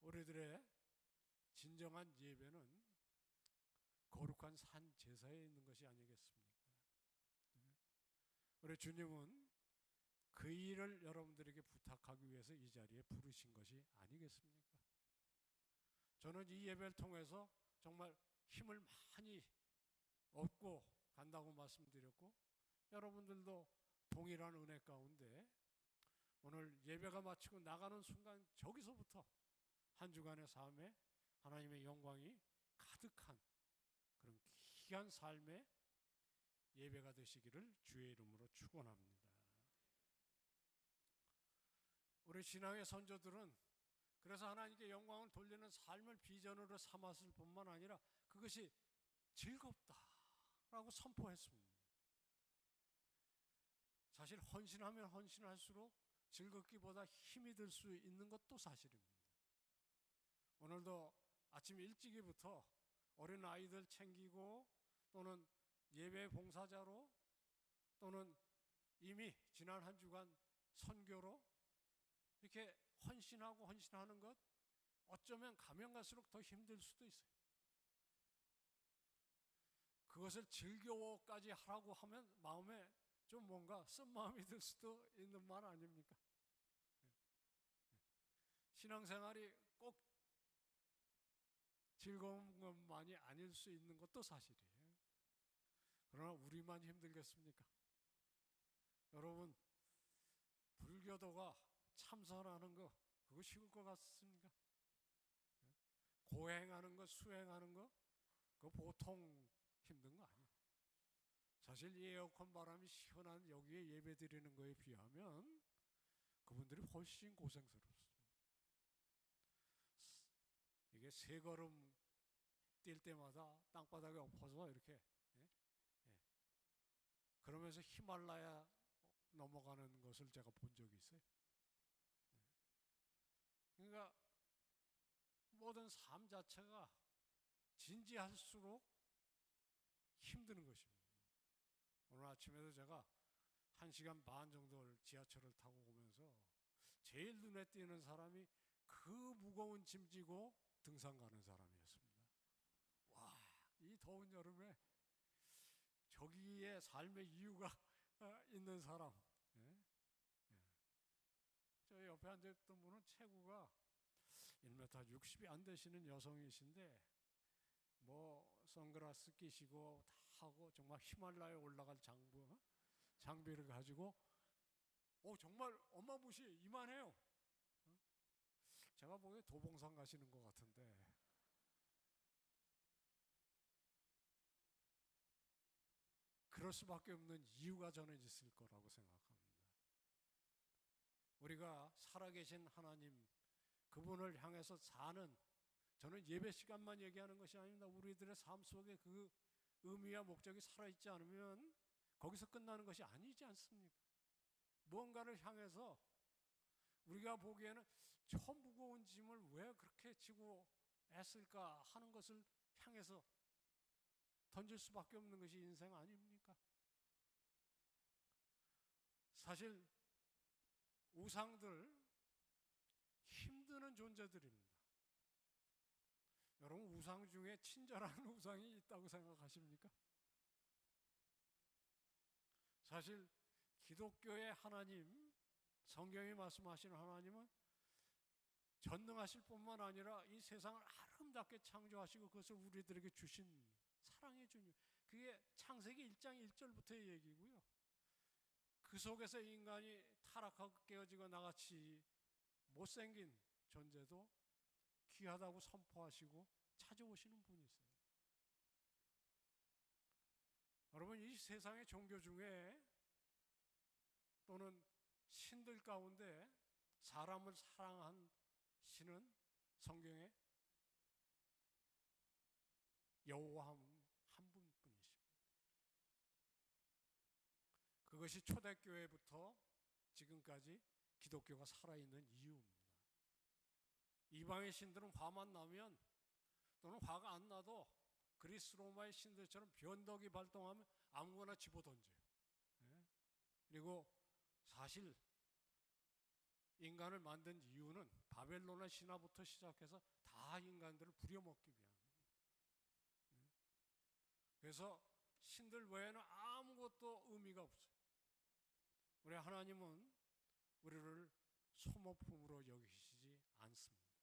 우리들의 진정한 예배는 거룩한 산 제사에 있는 것이 아니겠습니까? 우리 주님은 그 일을 여러분들에게 부탁하기 위해서 이 자리에 부르신 것이 아니겠습니까? 저는 이 예배를 통해서 정말 힘을 많이 얻고 간다고 말씀드렸고 여러분들도 동일한 은혜 가운데 오늘 예배가 마치고 나가는 순간 저기서부터 한 주간의 삶에 하나님의 영광이 가득한 그런 귀한 삶의 예배가 되시기를 주의 이름으로 축원합니다. 우리 신앙의 선조들은 그래서 하나님께 영광을 돌리는 삶을 비전으로 삼았을 뿐만 아니라 그것이 즐겁다라고 선포했습니다. 사실 헌신하면 헌신할수록 즐겁기보다 힘이 들 수 있는 것도 사실입니다. 오늘도 아침 일찍이부터 어린 아이들 챙기고 또는 예배 봉사자로 또는 이미 지난 한 주간 선교로 이렇게 헌신하는 것 어쩌면 가면 갈수록 더 힘들 수도 있어요. 그것을 즐거워까지 하라고 하면 마음에 좀 뭔가 쓴마음이 들 수도 있는 말 아닙니까? 신앙생활이 꼭 즐거운 것만이 아닐 수 있는 것도 사실이에요. 그러나 우리만 힘들겠습니까? 여러분, 불교도가 참선하는 거 그거 쉬울 것 같습니까? 고행하는 거, 수행하는 거 그거 보통 힘든 거 아니에요. 사실 이 에어컨 바람이 시원한 여기에 예배 드리는 거에 비하면 그분들이 훨씬 고생스럽습니다. 이게 세 걸음 뛸 때마다 땅바닥에 엎어서 이렇게 예? 예. 그러면서 히말라야 넘어가는 것을 제가 본 적이 있어요. 그러니까 모든 삶 자체가 진지할수록 힘드는 것입니다. 오늘 아침에도 제가 1시간 반 정도를 지하철을 타고 오면서 제일 눈에 띄는 사람이 그 무거운 짐 지고 등산 가는 사람이었습니다. 와, 이 더운 여름에 저기에 삶의 이유가 있는 사람. 예? 예. 저 옆에 앉아있던 분은 체구가 1m 60이 안 되시는 여성이신데 뭐 선글라스 끼시고 다 하고 정말 히말라야에 올라갈 장비를 가지고 정말 어마무시 이만해요. 제가 보기에 도봉산 가시는 것 같은데 그럴 수밖에 없는 이유가 저는 있을 거라고 생각합니다. 우리가 살아계신 하나님 그분을 향해서 사는 저는 예배 시간만 얘기하는 것이 아닙니다. 우리들의 삶 속에 그 의미와 목적이 살아있지 않으면 거기서 끝나는 것이 아니지 않습니까? 무언가를 향해서 우리가 보기에는 저 무거운 짐을 왜 그렇게 지고 애쓸까 하는 것을 향해서 던질 수밖에 없는 것이 인생 아닙니까? 사실 우상들 힘드는 존재들입니다. 여러분 우상 중에 친절한 우상이 있다고 생각하십니까? 사실 기독교의 하나님, 성경이 말씀하시는 하나님은 전능하실 뿐만 아니라 이 세상을 아름답게 창조하시고 그것을 우리들에게 주신 사랑의 주님. 그게 창세기 1장 1절부터의 얘기고요. 그 속에서 인간이 타락하고 깨어지고 나같이 못생긴 존재도 귀하다고 선포하시고 찾아오시는 분이세요. 여러분 이 세상의 종교 중에 또는 신들 가운데 사람을 사랑한 신은 성경에 여호와 한 분뿐이십니다. 그것이 초대교회부터 지금까지 기독교가 살아있는 이유입니다. 이방의 신들은 화만 나면 또는 화가 안 나도 그리스 로마의 신들처럼 변덕이 발동하면 아무거나 집어던져요. 예? 그리고 사실 인간을 만든 이유는 바벨론의 신화부터 시작해서 다 인간들을 부려먹기 위함입니다. 예? 그래서 신들 외에는 아무것도 의미가 없어요. 우리 하나님은 우리를 소모품으로 여기시지 않습니다.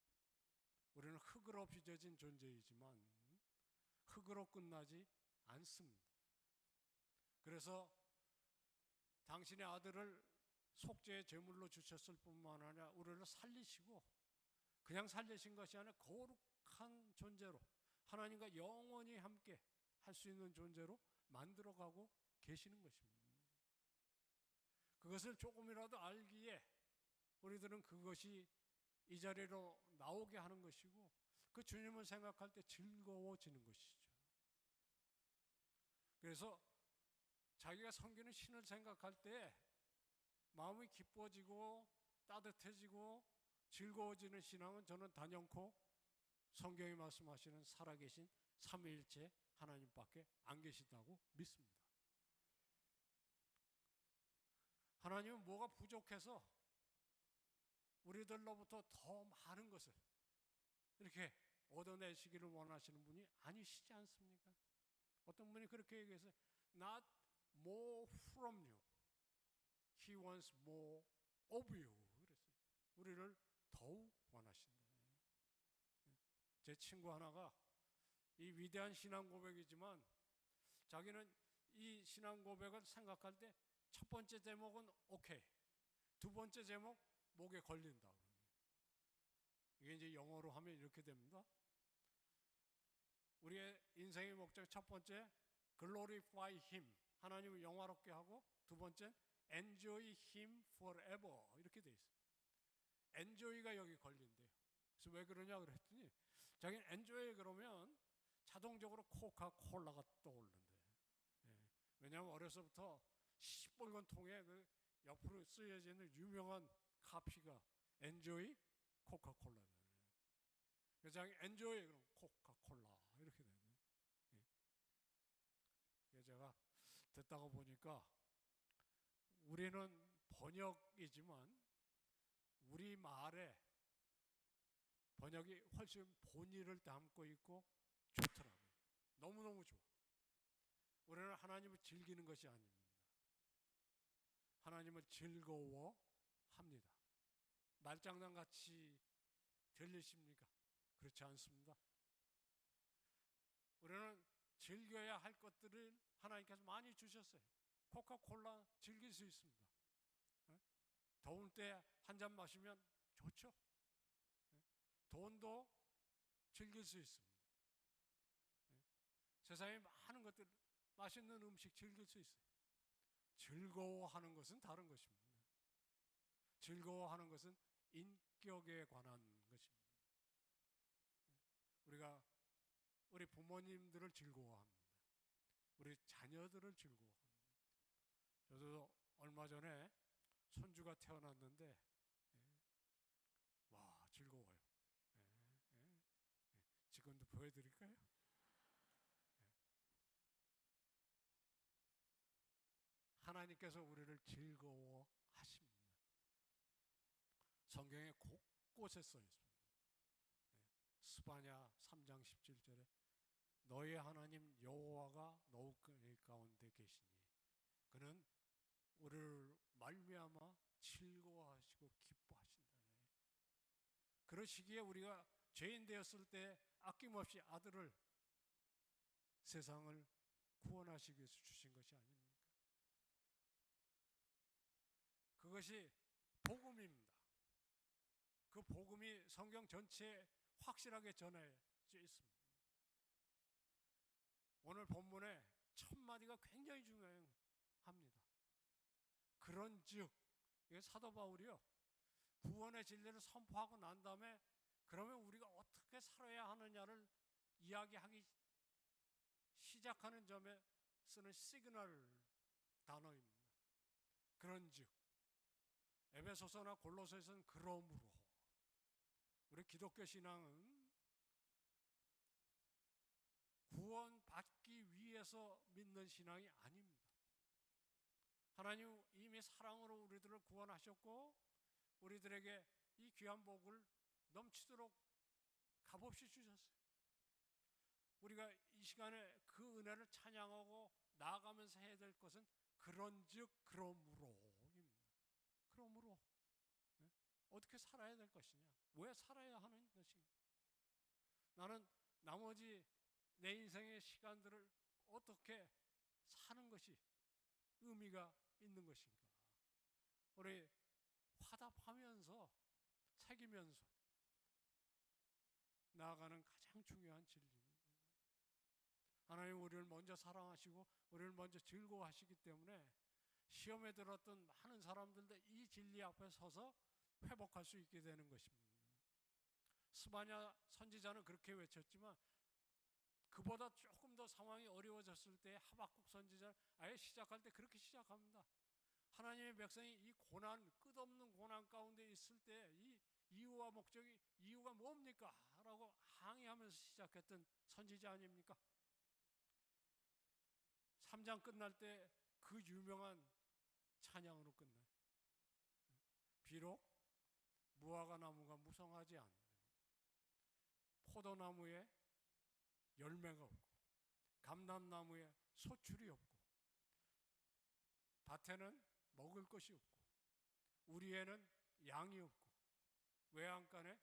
우리는 흙으로 빚어진 존재이지만 흙으로 끝나지 않습니다. 그래서 당신의 아들을 속죄의 제물로 주셨을 뿐만 아니라 우리를 살리시고 그냥 살리신 것이 아니라 거룩한 존재로 하나님과 영원히 함께 할 수 있는 존재로 만들어가고 계시는 것입니다. 그것을 조금이라도 알기에 우리들은 그것이 이 자리로 나오게 하는 것이고 그 주님을 생각할 때 즐거워지는 것이죠. 그래서 자기가 섬기는 신을 생각할 때 마음이 기뻐지고 따뜻해지고 즐거워지는 신앙은 저는 단연코 성경이 말씀하시는 살아계신 삼위일체 하나님밖에 안 계시다고 믿습니다. 하나님은 뭐가 부족해서 우리들로부터 더 많은 것을 이렇게 얻어내시기를 원하시는 분이 아니시지 않습니까? 어떤 분이 그렇게 얘기해서 Not more from you. He wants more of you. 그랬어요. 우리를 더욱 원하신다. 제 친구 하나가 이 위대한 신앙 고백이지만 자기는 이 신앙 고백을 생각할 때 첫 번째 제목은 오케이, 두 번째 제목 목에 걸린다. 이게 이제 영어로 하면 이렇게 됩니다. 우리의 인생의 목적 첫 번째 glorify him, 하나님을 영화롭게 하고 두 번째 enjoy him forever 이렇게 돼 있어요. enjoy가 여기 걸린대요. 그래서 왜 그러냐 그랬더니 자기 엔조이 그러면 자동적으로 코카콜라가 떠오르는데, 예. 왜냐하면 어려서부터 시뻘건 통에 그 옆으로 쓰여져 있는 유명한 카피가 엔조이 코카콜라잖아요. 그래서 자기 엔조이 그럼 코카콜라 이렇게 되네. 예. 그래서 제가 듣다가 보니까 우리는 번역이지만 우리 말에 번역이 훨씬 본의를 담고 있고 좋더라고요. 너무너무 좋아. 우리는 하나님을 즐기는 것이 아닙니다. 하나님을 즐거워합니다. 말장난같이 들리십니까? 그렇지 않습니다. 우리는 즐겨야 할 것들을 하나님께서 많이 주셨어요. 코카콜라 즐길 수 있습니다. 더울 때 한 잔 마시면 좋죠. 돈도 즐길 수 있습니다. 세상에 많은 것들, 맛있는 음식 즐길 수 있어요. 즐거워하는 것은 다른 것입니다. 즐거워하는 것은 인격에 관한 것입니다. 우리가 우리 부모님들을 즐거워합니다. 우리 자녀들을 즐거워합니다. 저도 얼마 전에 손주가 태어났는데, 와, 즐거워요. 지금도 보여드릴까요? 하나님께서 우리를 즐거워하십니다. 성경에 곳곳에 써 있습니다. 스바냐 3장 17절에 너의 하나님 여호와가 너희 가운데 계시니 그는 우리를 말미암아 즐거워하시고 기뻐하신다. 그러시기에 우리가 죄인 되었을 때 아낌없이 아들을 세상을 구원하시기 위해서 주신 것이 아닙니까? 그것이 복음입니다. 그 복음이 성경 전체에 확실하게 전해져 있습니다. 오늘 본문에 첫 마디가 굉장히 중요합니다. 그런즉, 이게 사도 바울이요, 구원의 진리를 선포하고 난 다음에 그러면 우리가 어떻게 살아야 하느냐를 이야기하기 시작하는 점에 쓰는 시그널 단어입니다. 그런즉, 에베소서나 골로새서는 그러므로, 우리 기독교 신앙은 구원받기 위해서 믿는 신앙이 아닙니다. 하나님 이미 사랑으로 우리들을 구원하셨고 우리들에게 이 귀한 복을 넘치도록 값없이 주셨어요. 우리가 이 시간에 그 은혜를 찬양하고 나아가면서 해야 될 것은 그런즉 그러므로입니다. 그러므로 어떻게 살아야 될 것이냐, 왜 살아야 하는 것인가, 나는 나머지 내 인생의 시간들을 어떻게 사는 것이 의미가 있는 것인가, 우리 화답하면서 새기면서 나아가는 가장 중요한 진리입니다. 하나님 우리를 먼저 사랑하시고 우리를 먼저 즐거워하시기 때문에 시험에 들었던 많은 사람들도 이 진리 앞에 서서 회복할 수 있게 되는 것입니다. 스바냐 선지자는 그렇게 외쳤지만 그보다 조금 더 상황이 어려워졌을 때 하박국 선지자는 아예 시작할 때 그렇게 시작합니다. 하나님의 백성이 이 고난, 끝없는 고난 가운데 있을 때 이 이유와 목적이, 이유가 뭡니까? 라고 항의하면서 시작했던 선지자 아닙니까? 3장 끝날 때 그 유명한 찬양으로 끝나요. 비록 무화과 나무가 무성하지 않는, 포도나무에 열매가 없고 감람나무에 소출이 없고 밭에는 먹을 것이 없고 우리에는 양이 없고 외양간에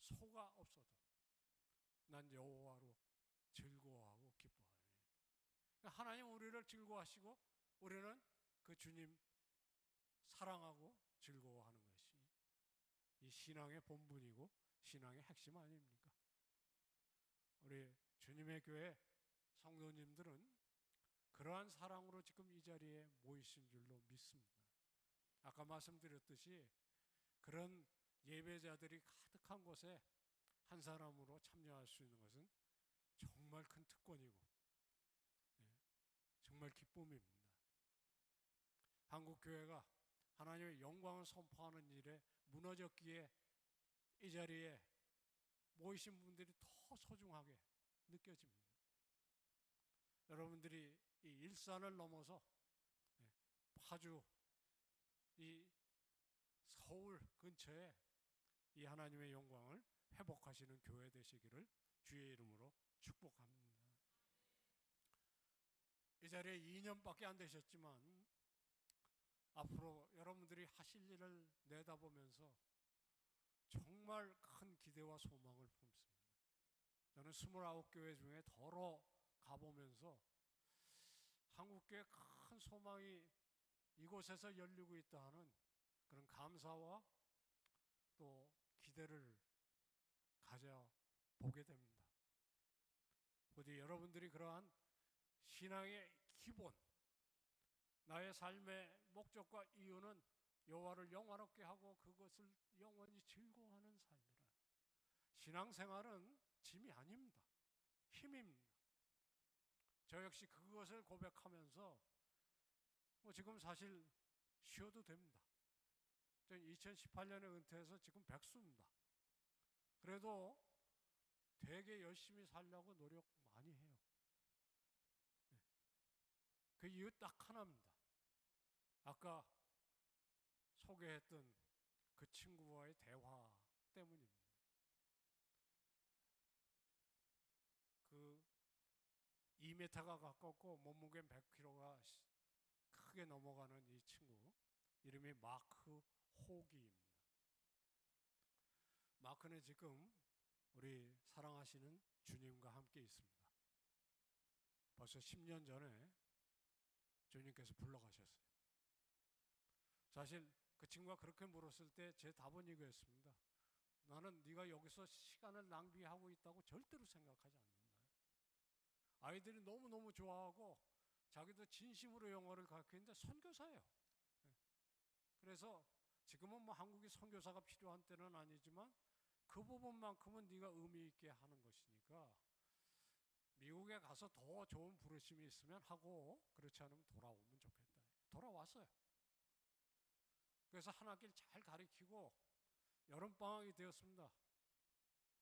소가 없어도 난 여호와로 즐거워하고 기뻐하리. 하나님 우리를 즐거워하시고 우리는 그 주님 사랑하고 즐거워하는 것이 이 신앙의 본분이고 신앙의 핵심 아닙니까? 우리 주님의 교회 성도님들은 그러한 사랑으로 지금 이 자리에 모이신 줄로 믿습니다. 아까 말씀드렸듯이 그런 예배자들이 가득한 곳에 한 사람으로 참여할 수 있는 것은 정말 큰 특권이고 정말 기쁨입니다. 한국 교회가 하나님의 영광을 선포하는 일에 무너졌기에 이 자리에 모이신 분들이 더 소중하게 느껴집니다. 여러분들이 이 일산을 넘어서 파주, 이 서울 근처에 이 하나님의 영광을 회복하시는 교회 되시기를 주의 이름으로 축복합니다. 이 자리에 2년밖에 안 되셨지만 앞으로 여러분들이 하실 일을 내다보면서 정말 큰 기대와 소망을 품습니다. 저는 29교회 중에 더러 가보면서 한국교회 큰 소망이 이곳에서 열리고 있다 하는 그런 감사와 또 기대를 가져보게 됩니다. 부디 여러분들이 그러한 신앙의 기본, 나의 삶의 목적과 이유는 여호와를 영화롭게 하고 그것을 영원히 즐거워하는 삶이라. 신앙생활은 짐이 아닙니다. 힘입니다. 저 역시 그것을 고백하면서 지금 사실 쉬어도 됩니다. 전 2018년에 은퇴해서 지금 백수입니다. 그래도 되게 열심히 살려고 노력 많이 해요. 그 이유 딱 하나입니다. 아까 소개했던 그 친구와의 대화 때문입니다. 그 2m가 가깝고 몸무게는 100kg가 크게 넘어가는 이 친구, 이름이 마크 호기입니다. 마크는 지금 우리 사랑하시는 주님과 함께 있습니다. 벌써 10년 전에 주님께서 불러가셨어요. 사실 그 친구가 그렇게 물었을 때 제 답은 이거였습니다. 나는 네가 여기서 시간을 낭비하고 있다고 절대로 생각하지 않는다. 아이들이 너무너무 좋아하고 자기도 진심으로 영어를 가르치는데 선교사예요. 그래서 지금은 뭐 한국이 선교사가 필요한 때는 아니지만 그 부분만큼은 네가 의미 있게 하는 것이니까 미국에 가서 더 좋은 부르심이 있으면 하고 그렇지 않으면 돌아오면 좋겠다. 돌아왔어요. 그래서 한 학기를 잘 가르치고 여름방학이 되었습니다.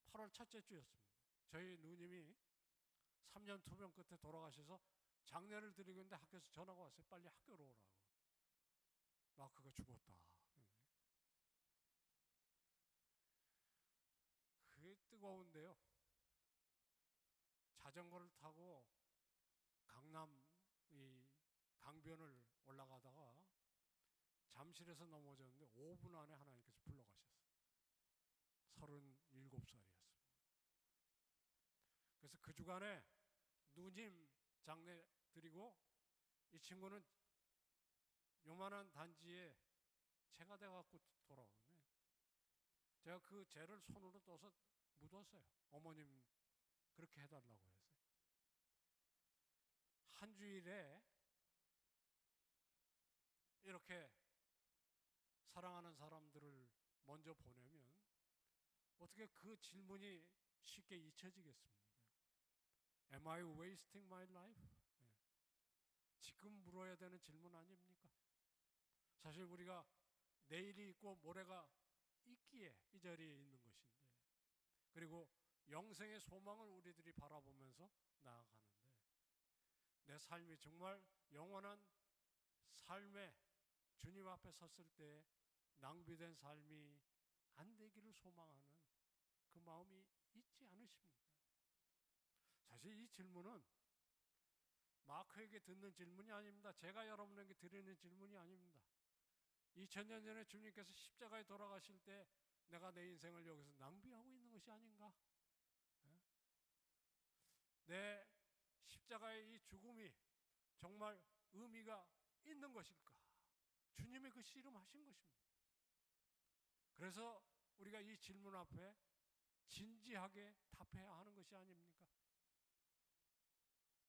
8월 첫째 주였습니다. 저희 누님이 3년 투병 끝에 돌아가셔서 장례를 드리고 있는데 학교에서 전화가 왔어요. 빨리 학교로 오라고. 마크가 죽었다. 그게 뜨거운데요. 자전거를 타고 강남 이 강변을 올라가다가 잠실에서 넘어졌는데 5분 안에 하나님께서 불러가셨어요. 37살이었습니다. 그래서 그 주간에 누님 장례 드리고 이 친구는 요만한 단지에 채가 돼갖고 돌아오네. 제가 그 재를 손으로 떠서 묻었어요. 어머님 그렇게 해달라고 했어요. 한 주일에 이렇게 사랑하는 사람들을 먼저 보내면 어떻게 그 질문이 쉽게 잊혀지겠습니까? Am I wasting my life? 지금 물어야 되는 질문 아닙니까? 사실 우리가 내일이 있고 모레가 있기에 이 자리에 있는 것인데, 그리고 영생의 소망을 우리들이 바라보면서 나아가는데 내 삶이 정말 영원한 삶에 주님 앞에 섰을 때 낭비된 삶이 안 되기를 소망하는 그 마음이 있지 않으십니까? 사실 이 질문은 마크에게 듣는 질문이 아닙니다. 제가 여러분에게 드리는 질문이 아닙니다. 2000년 전에 주님께서 십자가에 돌아가실 때 내가 내 인생을 여기서 낭비하고 있는 것이 아닌가? 내 십자가의 이 죽음이 정말 의미가 있는 것일까? 주님이 그 씨름하신 것입니다. 그래서 우리가 이 질문 앞에 진지하게 답해야 하는 것이 아닙니까?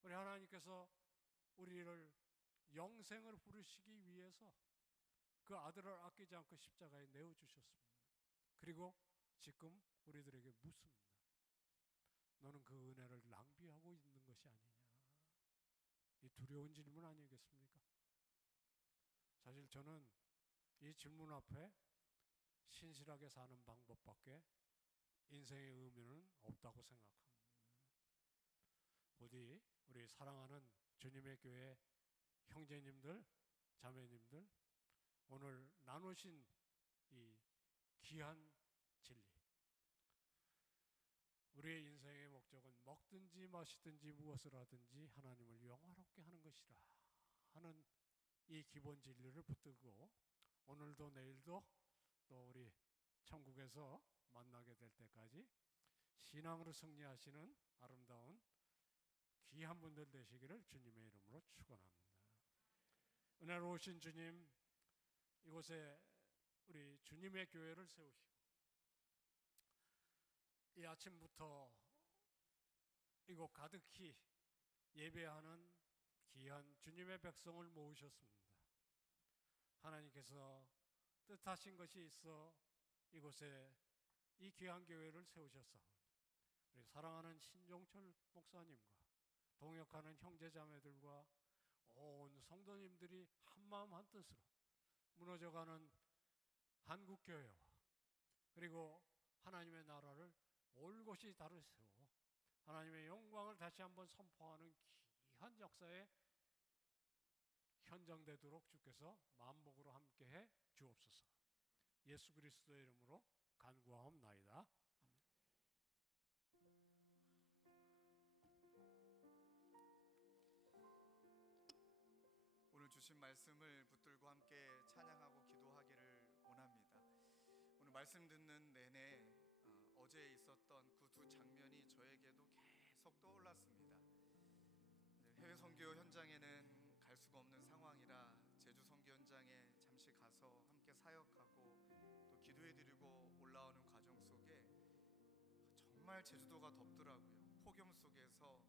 우리 하나님께서 우리를 영생을 부르시기 위해서 그 아들을 아끼지 않고 십자가에 내어주셨습니다. 그리고 지금 우리들에게 묻습니다. 너는 그 은혜를 낭비하고 있는 것이 아니냐? 이 두려운 질문 아니겠습니까? 사실 저는 이 질문 앞에 신실하게 사는 방법밖에 인생의 의미는 없다고 생각합니다. 부디 우리 사랑하는 주님의 교회 형제님들, 자매님들, 오늘 나누신 이 귀한 진리, 우리의 인생의 목적은 먹든지 마시든지 무엇을 하든지 하나님을 영화롭게 하는 것이라 하는 이 기본 진리를 붙들고 오늘도 내일도 또 우리 천국에서 만나게 될 때까지 신앙으로 승리하시는 아름다운 귀한 분들 되시기를 주님의 이름으로 축원합니다. 은혜로우신 주님, 이곳에 우리 주님의 교회를 세우시고 이 아침부터 이곳 가득히 예배하는 귀한 주님의 백성을 모으셨습니다. 하나님께서 뜻하신 것이 있어 이곳에 이 귀한 교회를 세우셨사오니 우리 사랑하는 신종철 목사님과 동역하는 형제자매들과 온 성도님들이 한마음 한뜻으로 무너져가는 한국교회와 그리고 하나님의 나라를 올곧이 다루세요. 하나님의 영광을 다시 한번 선포하는 귀한 역사에 현장되도록 주께서 만복으로 함께해 주옵소서. 예수 그리스도의 이름으로 간구하옵나이다. 오늘 주신 말씀을 붙들고 함께 찬양하고 기도하기를 원합니다. 오늘 말씀 듣는 내내 어제 있었던 그 두 장면이 저에게도 계속 떠올랐습니다. 해외 선교 현장에는 갈 수가 없는 상황이라 제주 선교 현장에 잠시 가서 함께 사역하고 또 기도해드리고 올라오는 과정 속에 정말 제주도가 덥더라고요. 폭염 속에서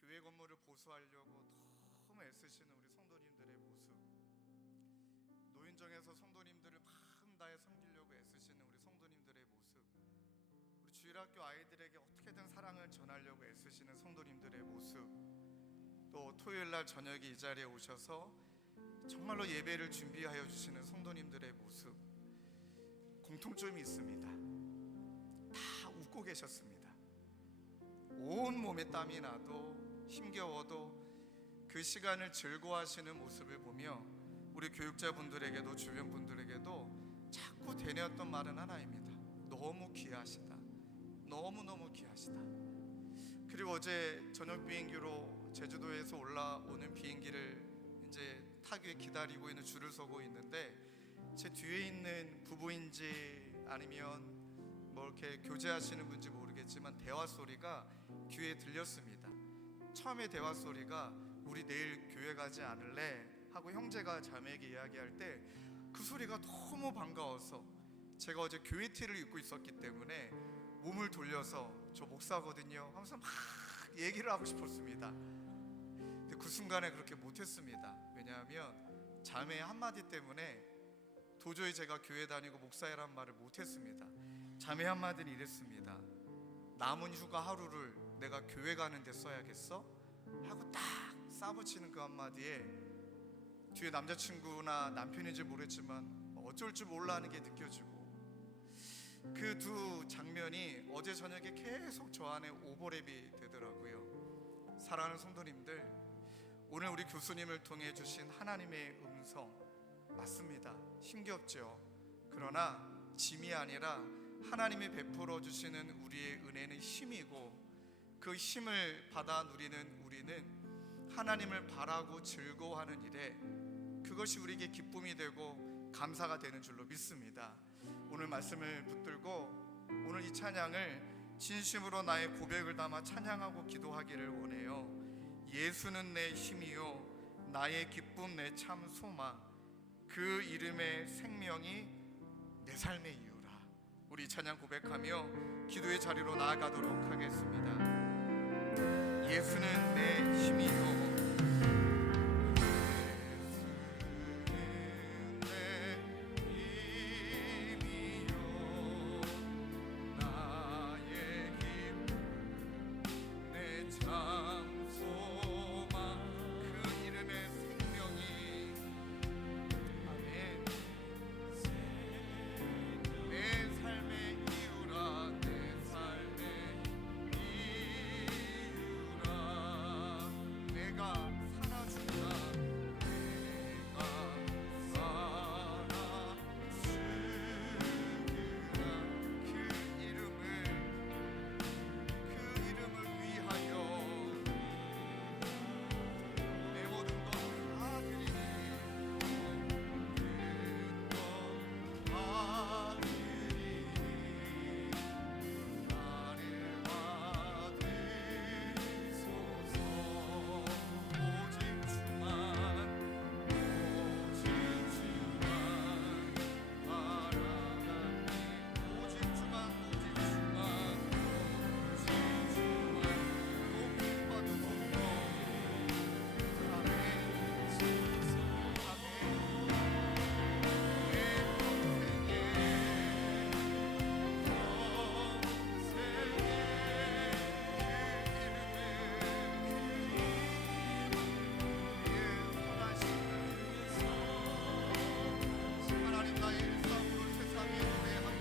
교회 건물을 보수하려고 너무 애쓰시는 우리 성도님들의 모습, 노인정에서 성도님들을 마음 다해 섬기려고 애쓰시는 우리 성도님들의 모습, 우리 주일학교 아이들에게 어떻게든 사랑을 전하려고 애쓰시는 성도님들의 모습, 또 토요일날 저녁에 이 자리에 오셔서 정말로 예배를 준비하여 주시는 성도님들의 모습, 공통점이 있습니다. 다 웃고 계셨습니다. 온 몸에 땀이 나도 힘겨워도 그 시간을 즐거워하시는 모습을 보며 우리 교육자분들에게도 주변 분들에게도 자꾸 되뇌었던 말은 하나입니다. 너무 귀하시다. 너무너무 귀하시다. 그리고 어제 저녁 비행기로 제주도에서 올라오는 비행기를 이제 타기 위해 기다리고 있는 줄을 서고 있는데 제 뒤에 있는 부부인지 아니면 뭐 이렇게 교제하시는 분인지 모르겠지만 대화 소리가 귀에 들렸습니다. 처음에 대화 소리가 우리 내일 교회 가지 않을래? 하고 형제가 자매에게 이야기할 때 그 소리가 너무 반가워서 제가 어제 교회 티를 입고 있었기 때문에 몸을 돌려서 저 목사거든요 하면서 막 얘기를 하고 싶었습니다. 근데 그 순간에 그렇게 못했습니다. 왜냐하면 자매의 한마디 때문에 도저히 제가 교회 다니고 목사이란 말을 못했습니다. 자매 한마디는 이랬습니다. 남은 휴가 하루를 내가 교회 가는데 써야겠어? 하고 딱 싸붙이는 그 한마디에 뒤에 남자친구나 남편인지 모르겠지만 어쩔 줄 몰라 하는 게 느껴지고 그 두 장면이 어제 저녁에 계속 저 안에 오버랩이 되더라고요. 사랑하는 성도님들, 오늘 우리 교수님을 통해 주신 하나님의 음성 맞습니다. 힘겹죠. 그러나 짐이 아니라 하나님이 베풀어 주시는 우리의 은혜는 힘이고 그 힘을 받아 누리는 우리는 하나님을 바라고 즐거워하는 일에 그것이 우리에게 기쁨이 되고 감사가 되는 줄로 믿습니다. 오늘 말씀을 붙들고 오늘 이 찬양을 진심으로 나의 고백을 담아 찬양하고 기도하기를 원해요. 예수는 내 힘이요 나의 기쁨 내 참 소망 그 이름의 생명이 내 삶의 이유라. 우리 찬양 고백하며 기도의 자리로 나아가도록 하겠습니다. 예수는 내 힘이요 예수는 내 힘이요 나의 일상으로 세상에 노래합니다.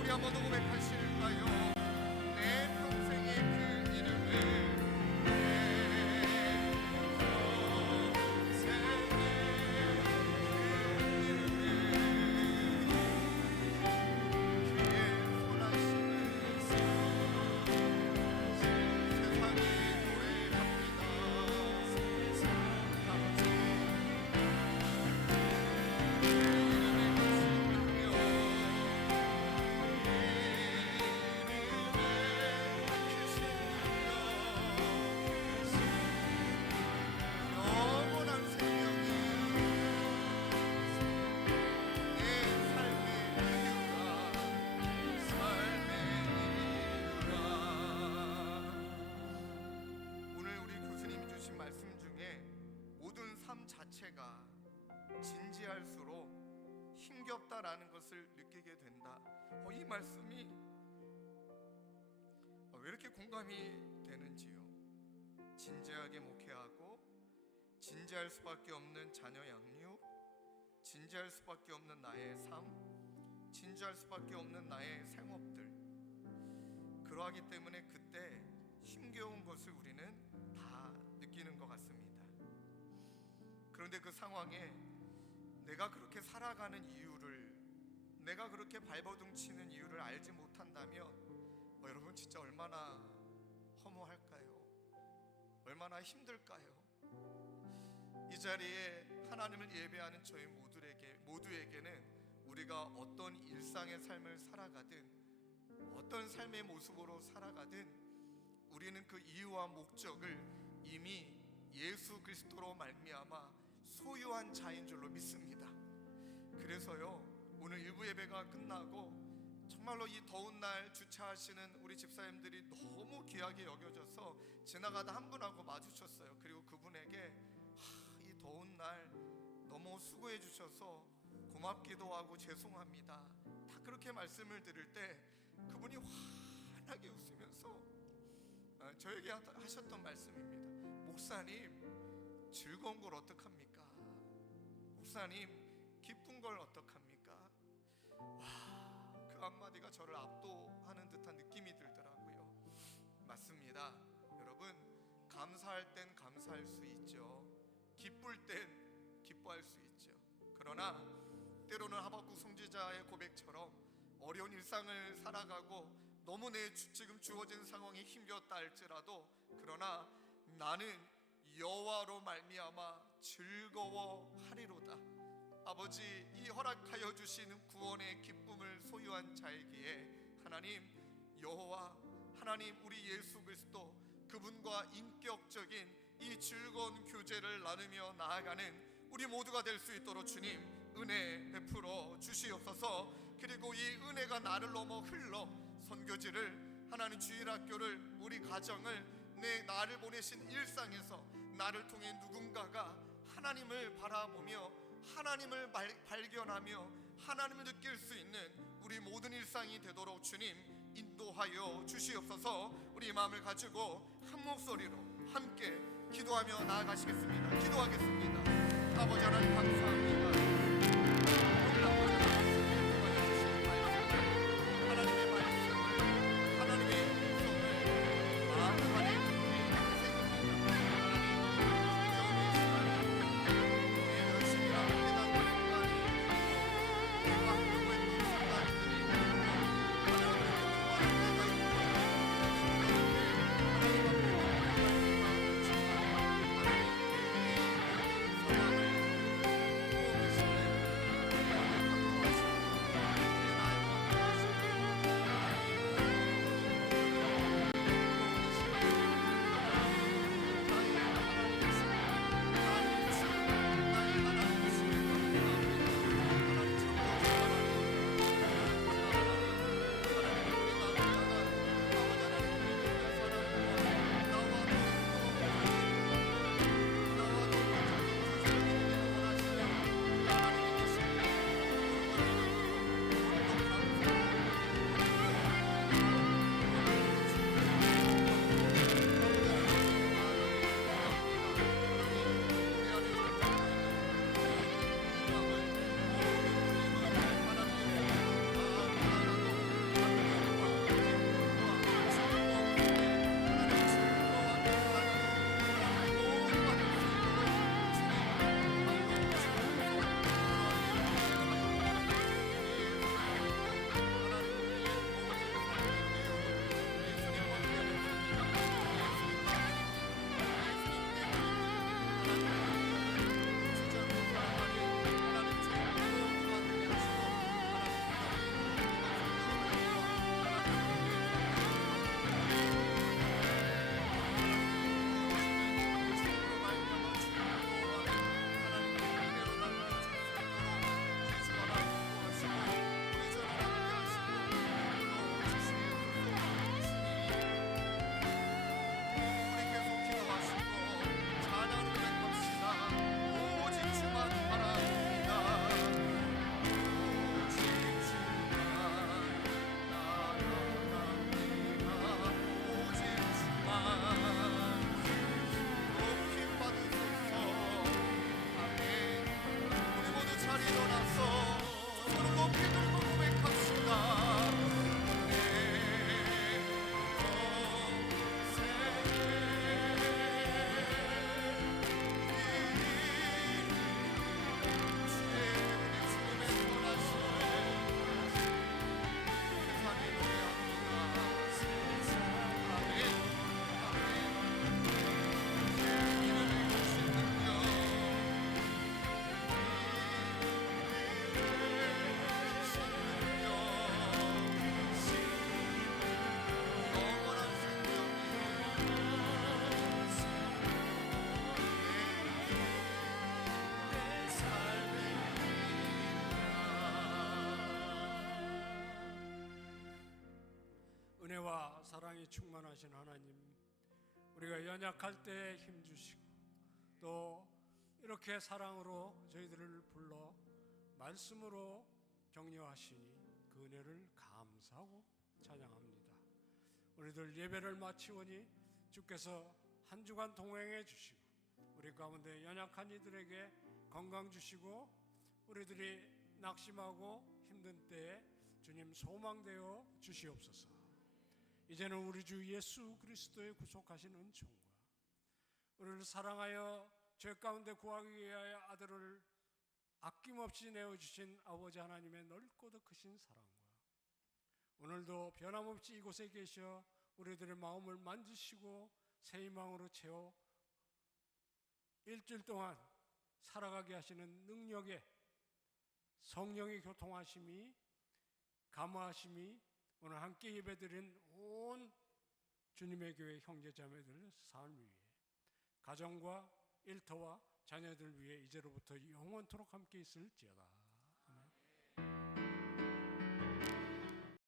우리 한번 더 고백하실까요? 내 평생의 그 이름을 영원한 생명이 내 삶의 이유가 오늘 우리 교수님이 주신 말씀 중에 모든 삶 자체가 진지할수록 힘겹다라는 것을 느끼게 된다. 이 말씀이 왜 이렇게 공감이 되는지요? 진지하게 목회하고 진지할 수밖에 없는 자녀 양육, 진지할 수밖에 없는 나의 삶, 진지할 수밖에 없는 나의 생업들. 그러하기 때문에 그때 힘겨운 것을 우리는 다 느끼는 것 같습니다. 그런데 그 상황에 내가 그렇게 살아가는 이유를, 내가 그렇게 발버둥 치는 이유를 알지 못한다면 여러분 진짜 얼마나 허무할까요? 얼마나 힘들까요? 이 자리에 하나님을 예배하는 저희 모두에게는 우리가 어떤 일상의 삶을 살아가든 어떤 삶의 모습으로 살아가든 우리는 그 이유와 목적을 이미 예수 그리스도로 말미암아 소유한 자인 줄로 믿습니다. 그래서요, 오늘 일부 예배가 끝나고 정말로 이 더운 날 주차하시는 우리 집사님들이 너무 귀하게 여겨져서 지나가다 한 분하고 마주쳤어요. 그리고 그분에게 이 더운 날 너무 수고해 주셔서 고맙기도 하고 죄송합니다, 다 그렇게 말씀을 드릴 때 그분이 환하게 웃으면서 저에게 하셨던 말씀입니다. 목사님, 즐거운 걸 어떡합니까? 목사님, 기쁜 걸 어떡합니까? 그 한마디가 저를 압도하는 듯한 느낌이 들더라고요. 맞습니다. 여러분, 감사할 땐 감사할 수 있죠. 기쁠 땐 기뻐할 수 있죠. 그러나 때로는 하박국 선지자의 고백처럼 어려운 일상을 살아가고 너무 내 지금 주어진 상황이 힘겹다 할지라도 그러나 나는 여호와로 말미암아 즐거워하리로다. 아버지, 이 허락하여 주시는 구원의 기쁨을 소유한 자에게 하나님, 여호와 하나님, 우리 예수 그리스도 그분과 인격적인 이 즐거운 교제를 나누며 나아가는 우리 모두가 될 수 있도록 주님 은혜 베풀어 주시옵소서. 그리고 이 은혜가 나를 넘어 흘러 선교지를, 하나님 주일학교를, 우리 가정을, 나를 보내신 일상에서 나를 통해 누군가가 하나님을 바라보며 하나님을 발견하며 하나님을 느낄 수 있는 우리 모든 일상이 되도록 주님 인도하여 주시옵소서. 우리 마음을 가지고 한 목소리로 함께 기도하며 나아가시겠습니다. 기도하겠습니다. 아버지 하나님 감사합니다. 오늘 아버지 하나님의 말씀을, 하나님의 음성을 마음 안에 은혜와 사랑이 충만하신 하나님, 우리가 연약할 때 힘주시고 또 이렇게 사랑으로 저희들을 불러 말씀으로 격려하시니 그 은혜를 감사하고 찬양합니다. 우리들 예배를 마치오니 주께서 한 주간 동행해 주시고 우리 가운데 연약한 이들에게 건강 주시고 우리들이 낙심하고 힘든 때에 주님 소망되어 주시옵소서. 이제는 우리 주 예수 그리스도의 구속하신 은총과 우리를 사랑하여 죄 가운데 구하기 위하여 아들을 아낌없이 내어주신 아버지 하나님의 넓고도 크신 사랑과 오늘도 변함없이 이곳에 계셔 우리들의 마음을 만지시고 새 희망으로 채워 일주일 동안 살아가게 하시는 능력에 성령의 교통하심이 감화하심이 오늘 함께 예배드린 온 주님의 교회 형제자매들 삶 위에 가정과 일터와 자녀들 위해 이제로부터 영원토록 함께 있을지어다.